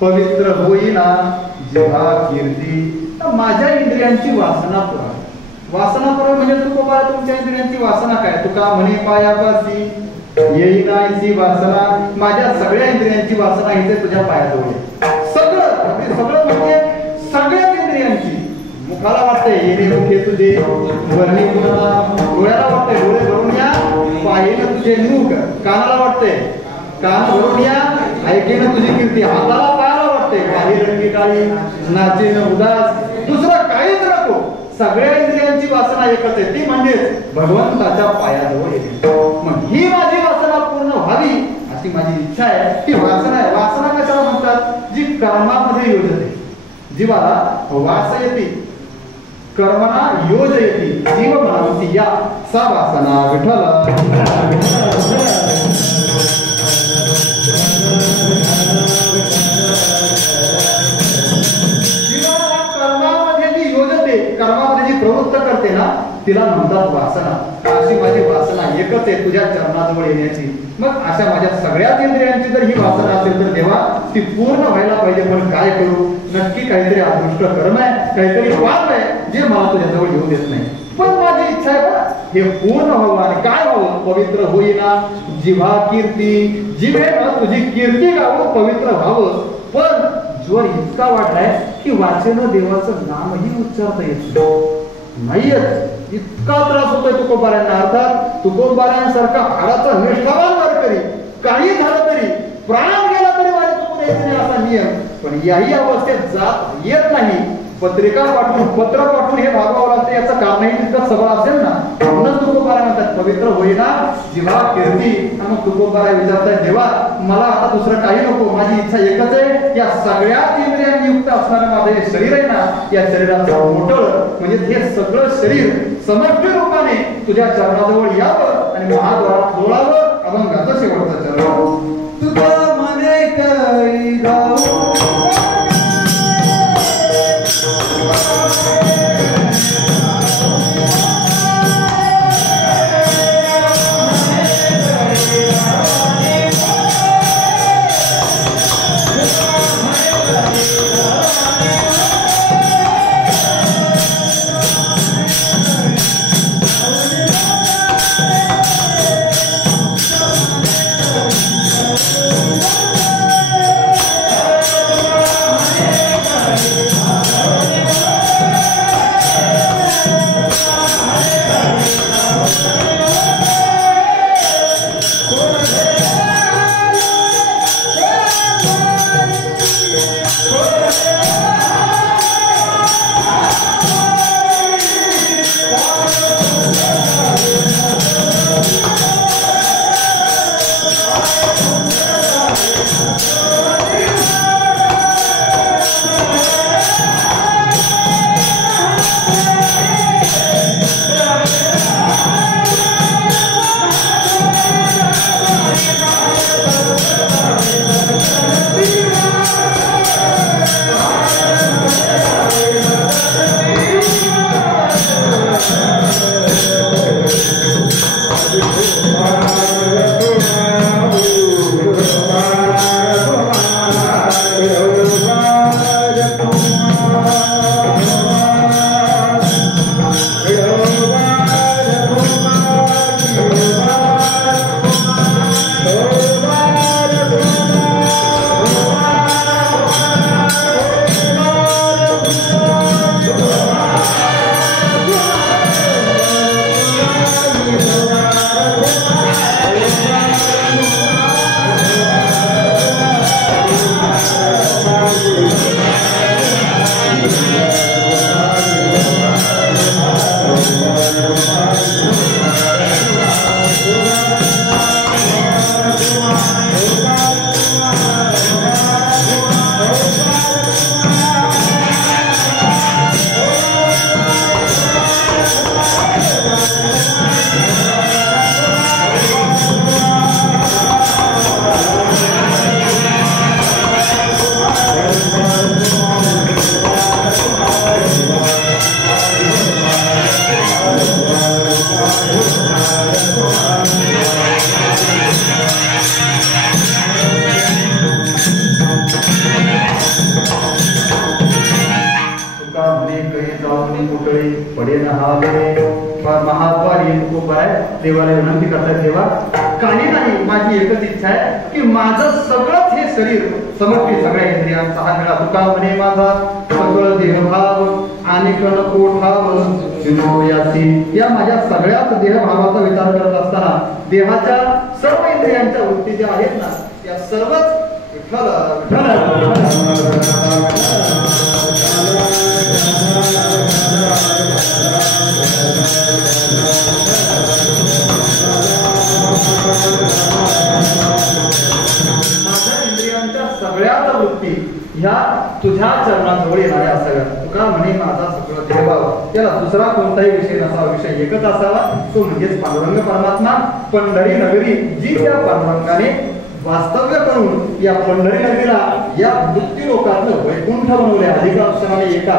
पवित्र होईना जिव्हा कीर्ती, माझ्या इंद्रियांची वासना पुरा. वासना पुरा म्हणजे तुकोबा तुमच्या इंद्रियांची वासना काय? तुका म्हणे पायापासी येई नाहीची वासना. माझ्या सगळ्या इंद्रियांची वासना इथे तुझ्या पायाजवळ आहे. सगळं म्हणजे सगळ्याच इंद्रियांची. मुखाला वाटतंय येणे मुखे तुझे, वर्णी डोळ्याला वाटतंय डोळे भरून या, पाहिलं तुझे मुख, कानाला वाटतंय कान भरून या, ऐकेनं तुझी कीर्ती, हाताला पायाला वाटतंय काही रंगी काळी, नाचेनं उदास, दुसरं काहीच नको. सगळ्या इंद्रियांची वासना एकच आहे, ती म्हणजेच भगवंताच्या पायाजवळ येते. मग ही माझी वासना पूर्ण व्हावी अशी माझी इच्छा आहे. ती वासना आहे. वासना कशाला म्हणतात? जी कर्मामध्ये योजते, जीवाला वास येते, कर्मणा योजयती जीव म्हणून या सा वासना विठ्ठल. कर्मामध्ये जी प्रवृत्त करते ना तिला म्हणतात वासना. अशी माझी वासना एकच आहे, तुझ्या चरणाजवळ येण्याची. मग अशा माझ्या सगळ्याच इंद्रियांची जर ही वासना असेल तर देवा ती पूर्ण व्हायला पाहिजे. पण काय करू? नक्की काहीतरी अदृष्ट कर्म आहे, काहीतरी पाप आहे जे मला तुझ्याजवळ येऊ देत नाही. पण माझी इच्छा आहे बा हे पूर्ण व्हावं. आणि काय व्हावं? पवित्र होईना जिव्हा कीर्ती, जिभेनं तुझी कीर्ती गावं, पवित्र व्हावं. पण जोर इतका वाढलाय की वाचेनं देवाचं नामही उच्चारता येत नाहीयेत. इतका त्रास होतोय तुकोबाऱ्यांना. अर्थात तुकोबाऱ्यांसारखा हाडाचा निष्ठावान वारकरी काही झालं तरी, प्राण गेला तरी वारी चुकू द्यायचं नाही असा नियम. पण याही अवस्थेत जात येत नाही. पत्रिका पाठवून पत्र पाठवून हे भागवावं लागतं. याचं कामही तितकं सगळं असेल ना. म्हणूनच तुकोबारा म्हणतात पवित्र होईना जिव्हा कीर्ती. मग तुकोबारा विचारताय देवा मला आता दुसरं काही नको, माझी इच्छा एकच आहे या सगळ्यात इंद्रियांनी युक्त असणारं माझं हे शरीर आहे ना, या शरीराचं मोठं म्हणजे हे सगळं शरीर समष्टी रूपाने तुझ्या चरणाजवळ यावं आणि महाद्वारात जोडावं. अभंगाचं शेवटचं चरण. तुझं म्हणे काही गाऊ मोकळे पडेन हावरे. महाद्वारी तुकोबाराय देवाला विनंती करतात, देवा काही नाही, माझी एकच इच्छा आहे की माझं सगळंच हे शरीर समर्पित सगळ्या इंद्रियांचा हा मेळा तुका म्हणे माझा सगळं देहभाव आणि कोठाव याची. या माझ्या सगळ्याच देहभावाचा विचार करत असताना देहाच्या सर्व इंद्रियांच्या वृत्ती ज्या आहेत ना या सर्वच इंद्रियांच्या सगळ्याच वृत्ती ह्या तुझ्या चरणाजवळ येणाऱ्या असाव्या. तुका म्हणे माझा सगळं देहभाव. त्याला दुसरा कोणताही विषय नसावा, विषय एकच असावा, तो म्हणजेच पांडुरंग परमात्मा. पंढरी नगरी जी त्या पांडुरंगाने वास्तव्य करून या पंढरी नगरीला या मृत्यू लोकातलं वैकुंठ बनवले. अधिका अक्षराने एका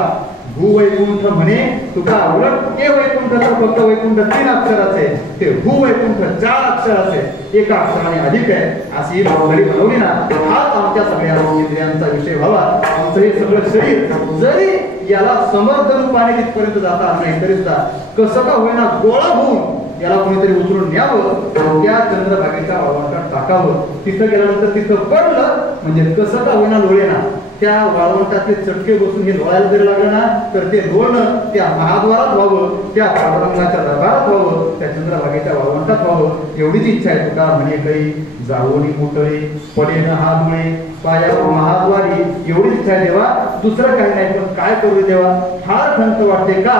भूवैकुंठ म्हणे तुका उलट ते वैकुंठ तर फक्त वैकुंठ 3 अक्षराचे, ते भूवैकुंठ 4 अक्षराचे, एका अक्षराने अधिक आहे. अशी ही पंढरी बनवली ना, हाच आमच्या सगळ्या इंद्रियांचा विषय व्हावा. आमचं हे सगळं शरीर जरी याला समर्थ रूपाने तिथपर्यंत जाता आलं नाही तरी सुद्धा कसं का होईना गोळा होऊन याला कोणीतरी उचलून न्यावं, त्या चंद्रभागेच्या वाळवंटात टाकावं. तिथं गेल्यानंतर तिथं पडलं म्हणजे कसं का होईना लोळेना, त्या वाळवंटातले चटके बसून हे लोळायला जरी लागलं ना तर ते लोळणं त्या महाद्वारात व्हावं, त्या पांडुरंगाच्या दरबारात व्हावं, त्या चंद्रभागेच्या वाळवंटात व्हावं. एवढीच इच्छा आहे. तुका म्हणे काही जावोनी मोठळे पडेन हातमुळे पायावर महाद्वारी. एवढीच इच्छा आहे देवा, दुसरं काही नाही. पण काय करू देवा, फार खंत वाटते का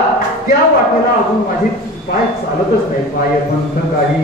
त्या वाटेला अजून माझी पाय चालतच नाही. पाय बंध काही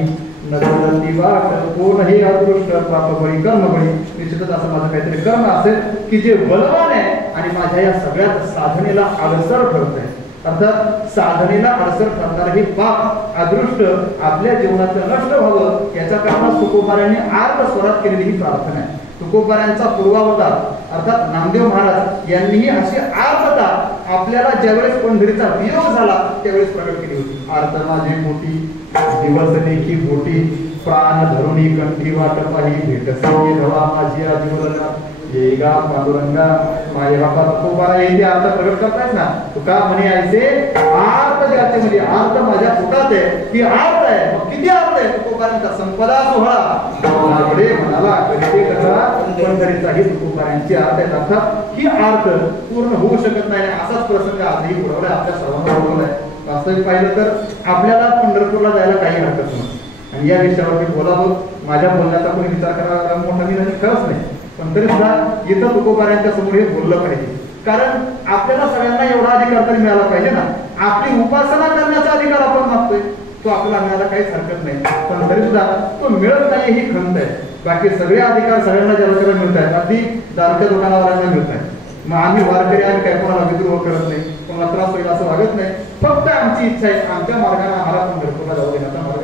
नगरती वाट कोण हे अदृष्ट पापबळी कर्मबळी. निश्चितच असं माझं काहीतरी कर्म असेल की जे बलवान आहे आणि माझ्या या सगळ्यात साधनेला अडसर ठरत आहे. अर्थात साधनेला अडसर ठरणारं हे पाप अदृष्ट आपल्या जीवनाचं नष्ट व्हावं याच्याकरता तुकोबारांनी आर्त स्वरात केलेली ही प्रार्थना आहे. तुकोबारांचा पूर्वावतार अर्थात नामदेव महाराज यांनीही अशी आर्तता आपल्याला ज्यावेळेस पंढरीचा वियोग झाला त्यावेळेस प्रकट केली होती. आर्त माझी मोठी दिवस देखी मोठी प्राण धरुणी कंठी वाट पाही भेटसे धवा माझी आजीवला येगा पांडुरंगा माझ्या बापा तुकोबारा येते अर्थ प्रकट करतायत ना. तुका म्हणे ऐसे आर्त ज्याचे म्हणजे आर्त माझ्या पोटात आहे ती आर्त आहे. मग किती आर्त आहे तुकोबारांचा संपदा सोहळा लागडे म्हणाला कधी कसा पंढरीचाही तुकोबारांची आर्त आहे. अर्थात ही आर्त पूर्ण होऊ शकत नाही. असाच प्रसंग आजही पुरवलाय, आपल्या सर्वांना पुरवलाय. वास्तविक पाहिलं तर आपल्याला पंढरपूरला जायला काही हरकत नाही आणि या विषयावर मी बोलावं. माझ्या बोलण्याचा कोणी विचार करावा मोठा मी खरंच नाही, पण तरी सुद्धा इथं तुकोबारांच्या समोर हे बोललं पाहिजे. कारण आपल्याला सगळ्यांना एवढा अधिकार तरी मिळाला पाहिजे ना. आपली उपासना करण्याचा अधिकार आपण मागतोय, तो आपल्याला मिळायला काहीच हरकत नाही, पण तरी सुद्धा तो मिळत नाही ही खंत आहे. बाकी सगळे अधिकार सगळ्यांना ज्याला मिळत आहेत, अगदी दारूच्या दुकानावाल्यांना मिळत आहेत. मग आम्ही वारकरी आम्ही काय कोणाला विद्रोह करत नाही, कोणाला त्रास होईल असं वागत नाही. फक्त आमची इच्छा आहे आमच्या मार्गाने आम्हाला पंढरपूरला जाऊ दे. आता मार्ग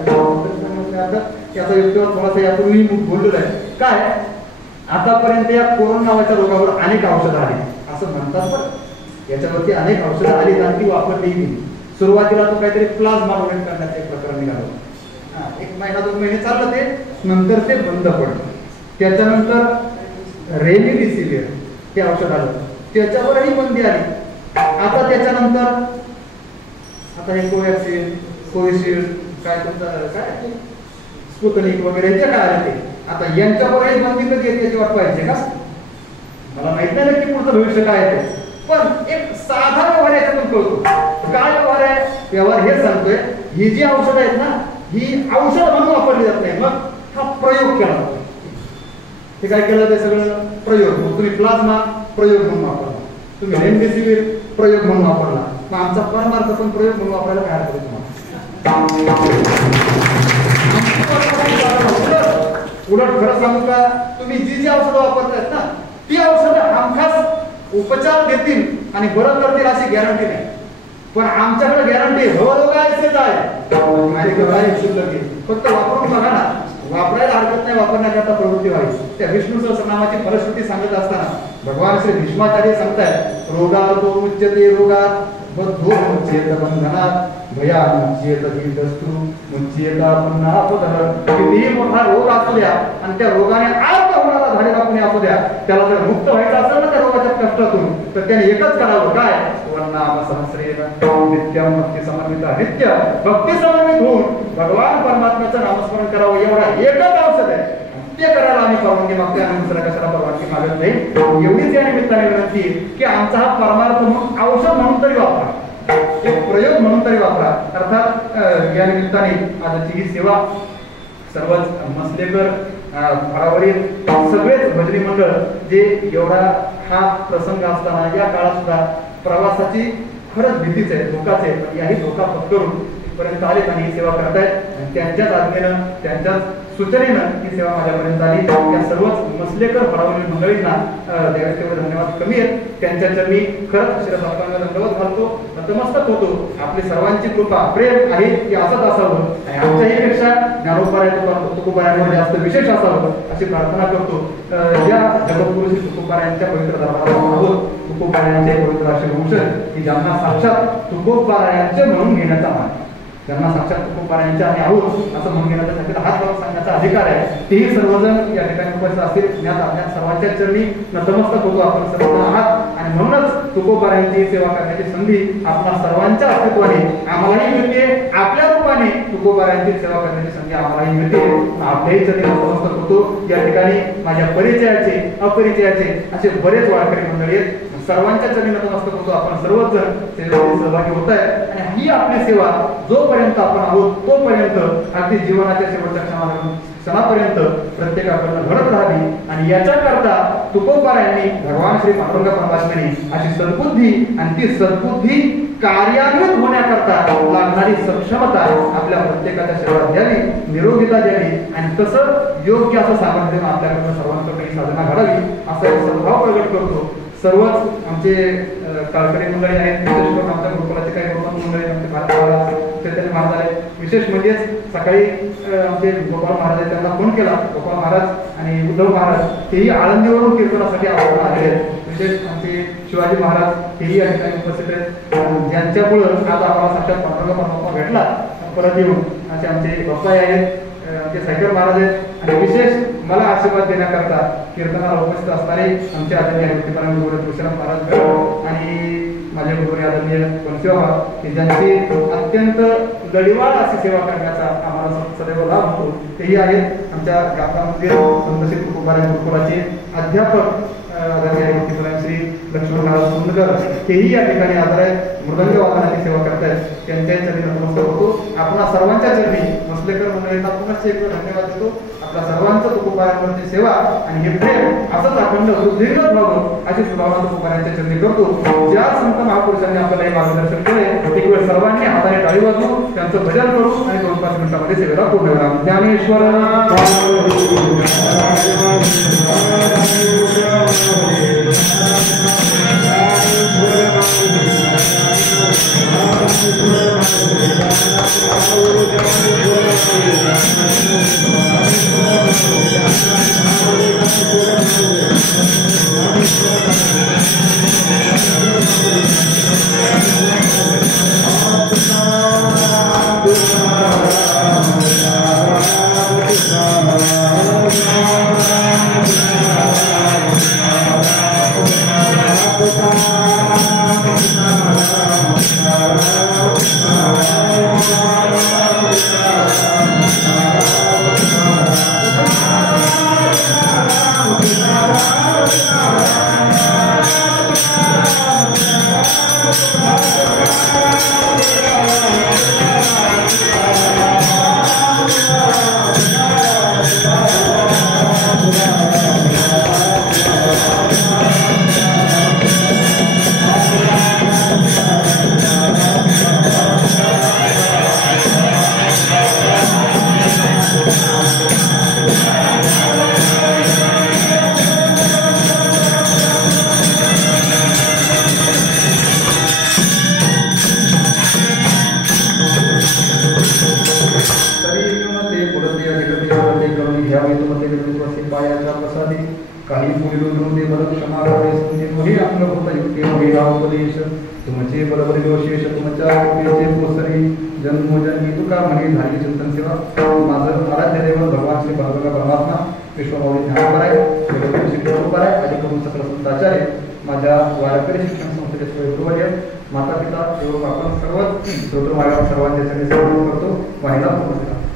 याचा युक्तिवाद थोडासा यापूर्वी बोललेला आहे. काय आतापर्यंत या कोरोना नावाच्या रोगावर अनेक औषधं आली असं म्हणतात, पण याच्यावरती अनेक औषधं आली आणि ती वापरली गेली. सुरुवातीला तो काहीतरी प्लाझ्मा डोनेट करण्याचं एक प्रकरण निघालं. 1 महिना 2 महिने चाललं ते, नंतर ते बंद पडलं. त्याच्यानंतर रेमडेसिविर हे औषध आलं, त्याच्यावरही बंदी आली. आता त्याच्यानंतर आता हे कोवॅक्सिन कोविशिल्ड काय तुमचं काय स्पुतनिक वगैरे जे काय आले ते आता यांच्यावरही बंदी कधी येते याची वाट पाहिजे का? मला माहित नाही नक्की पुढचं भविष्य काय आहे ते, पण एक साधा व्यवहार याच्यातून कळतो. काय व्यवहार आहे? व्यवहार हे सांगतोय ही जी औषध आहेत ना ही औषध म्हणून वापरली जात नाही, मग हा प्रयोग केला जातो. ते काय केलं ते सगळं प्रयोग. तुम्ही प्लाझ्मा प्रयोग म्हणून वापरला, तुम्ही रेमडेसिविर प्रयोग म्हणून वापरला, मग आमचा परमार्थ पण प्रयोग म्हणून वापरायला काय हरकत तुम्हाला? उलट खरं सांगू का, तुम्ही जी जी औषधं वापरतायत ना ती औषधं हमखास उपचार देतील आणि बरं करतील अशी गॅरंटी नाही. पण आमच्याकडे गॅरंटी रोगायचेच आहे. फक्त वापरून बघा ना, वापरायला हरकत नाही, वापरण्याकरता प्रवृत्ती व्हावी. त्या विष्णू सहस्रनामाची फलश्रुती सांगत असताना भगवान श्री भीष्माचार्य सांगतायत रोगातो मुच्यते रोगात बद्धो मुच्येत बंधनात भयामुच्येत दीर्घस्तु मुच्येता पुन्हापदः. कितीही मोठा रोग असू द्या आणि त्या रोगाने आर्त होणारा झालेला कोणी असू द्या, त्याला जर मुक्त व्हायचं असेल ना त्या रोगाच्या कष्टातून तर त्याने एकच करावं, काय नाम सहस्रेण नित्यम भक्ती समन्वित नित्य भक्ती समन्वित होऊन भगवान परमात्म्याचं नामस्मरण करावं एवढा एकच औषध आहे. ते करायला आम्ही परवानगी मागतोय आणि दुसऱ्या कशाला परवानगी मागत नाही. एवढीच या निमित्ताने विनंती की आमचा हा परमार्थ म्हणून औषध म्हणून तरी वापरा, एक प्रयोग म्हणून तरी वापरा. अर्थात या निमित्ताने आजची ही सेवा सर्वच मसलेकर फळावरील सगळेच भजनी मंडळ जे एवढा हा प्रसंग असताना या काळात सुद्धा प्रवासाची खरंच भीतीच आहे, धोकाच आहे, पण याही धोका पत्करून इथपर्यंत आलेत आणि ही सेवा करतायत. त्यांच्याच आज्ञेनं त्यांच्याच सूचनेनं ही सेवा माझ्यापर्यंत आली. त्या सर्वच मसलेकर फळावरील मंडळींना तेवढे धन्यवाद कमी आहेत. त्यांच्या चरणी खरंच शिरसाष्टांग दंडवत घालतो, नतमस्तक होतो. आपली सर्वांची कृपा प्रेम आहे की असंच असावं आणि आमच्याही पेक्षा ज्ञानोपाराय तुकोबारायांवर जास्त विशेष असावं अशी प्रार्थना करतो. या जगद्गुरु श्री तुकोबारायांच्या पवित्र दरबारात आहोत. तुकोबारायांचे पवित्र असे वंशज की ज्यांना साक्षात तुकोबारायांचे म्हणून घेण्याचा मान, ज्यांना साक्षात तुकोबारायांचे आम्ही आहोत असं म्हणून घेण्यासाठी हात लावून सांगण्याचा अधिकार आहे. तेही सर्वजण या ठिकाणी उपस्थित असतील. ज्ञात आपल्या सर्वांच्या चरणी नतमस्तक होतो. आपण सर्वजण आहात आणि म्हणूनच तुकोबारायांची सेवा करण्याची संधी आपल्या सर्वांच्या अस्तित्वाने आम्हालाही मिळते. आपल्या रूपाने तुकोबारायांची सेवा करण्याची संधी आम्हालाही मिळते. आपल्याही चरणी नतमस्तक होतो. या ठिकाणी माझ्या परिचयाचे अपरिचयाचे असे बरेच वारकरी मंडळी आहेत. सर्वांच्या चरणी नतमस्तक होतो. आपण सर्वच जण सेवेमध्ये सहभागी होत आहे आणि ही आपली सेवा जोपर्यंत आपण आहोत तोपर्यंत अगदी जीवनाच्या शेवटच्या क्षणापर्यंत प्रत्येकाकडून घडत राहावी. आणि याच्याकरता तुकोबारायांनी भगवान श्री पांडुरंग परमात्म्याने अशी सद्बुद्धी आणि ती सद्बुद्धी कार्यान्वित होण्याकरता लागणारी सक्षमता आपल्या प्रत्येकाच्या शरीरात द्यावी, निरोगीता द्यावी आणि तसं योग्य असं सामर्थ्य आपल्याकडून सर्वांकडे साधना घडावी असा एक सद्भाव प्रगट करतो. सर्वच आमचे काळकरी मंडळी आहेत, विशेष करून आमच्या गुरुकुलाचे काही गोपाल मंडळी, आमचे महाराज चैतन्य महाराज आहेत. विशेष म्हणजे सकाळी आमचे गोपाळ महाराज आहेत, त्यांना फोन केला. गोपाळ महाराज आणि उद्धव महाराज हेही आळंदीवरून कीर्तनासाठी आलेले आहेत. विशेष आमचे शिवाजी महाराज हेही या ठिकाणी उपस्थित आहेत, ज्यांच्यामुळं आज आम्हाला साक्षात पांडुरंग परमात्मा भेटला परत येऊन असे आमचे बाप्पा आहेत, आमचे सायकर महाराज आहेत. आणि विशेष मला आशीर्वाद देण्याकरता कीर्तनाला उपस्थित असणारे आमचे आदरणीय भक्तिपरायण गुरु तुळशीराम महाराज आणि माझे गुरु आदरणीय वंशीबाबा की ज्यांची अत्यंत लढीवाळ अशी सेवा करण्याचा आम्हाला सदैव लाभ होतो. तेही आहेत आमच्या गावामध्ये संतश्री तुकोबाराय गुरुकुलाचे अध्यापक आदरणीय भक्तिपरायण श्री लक्ष्मण महाराज सुंदकर हेही या ठिकाणी आदर आहेत, मृदंग वादनाची सेवा करतायत. त्यांच्या चरणी नतमस्तक होतो. आपणा सर्वांच्या चरणी मसलेकर मंडळींना पुनश्च एक धन्यवाद देतो. आपल्या सर्वांचं तुकोबारायांवरची सेवा आणि हे प्रेम असंच अखंड सुदीर्घ व्हावं अशी सुभावना तुकोबारायांच्या चरणी करतो. ज्या संत महापुरुषांनी आपल्याला हे मार्गदर्शन केले एक वेळ सर्वांनी हाताने टाळी वाजवू, त्यांचं भजन करू आणि 2-5 मिनिटांमध्ये सेवेला पूर्ण करा. ज्ञानेश्वर काही पुढील बल क्षमा हे अंग होता युक्ती उपदेश तुमचे बरोबर विशेष तुमच्या कृपेचे पोसरी जन्मोजन्मी तुका म्हणे धार्मिक चिंतन सेवा माझं आराध्य दैवत भगवान श्री पांडुरंग परमात्मा विश्वमाऊली ज्ञानोबाराय श्री तुकोबाराय आदी करून सकल संताचार्य माझ्या वारकरी शिक्षण संस्थेचे गुरुवर्य स्तोत्र माझ्या सर्वांच्या साठी समर्पण करतो. वाहिला पूर्ण करा.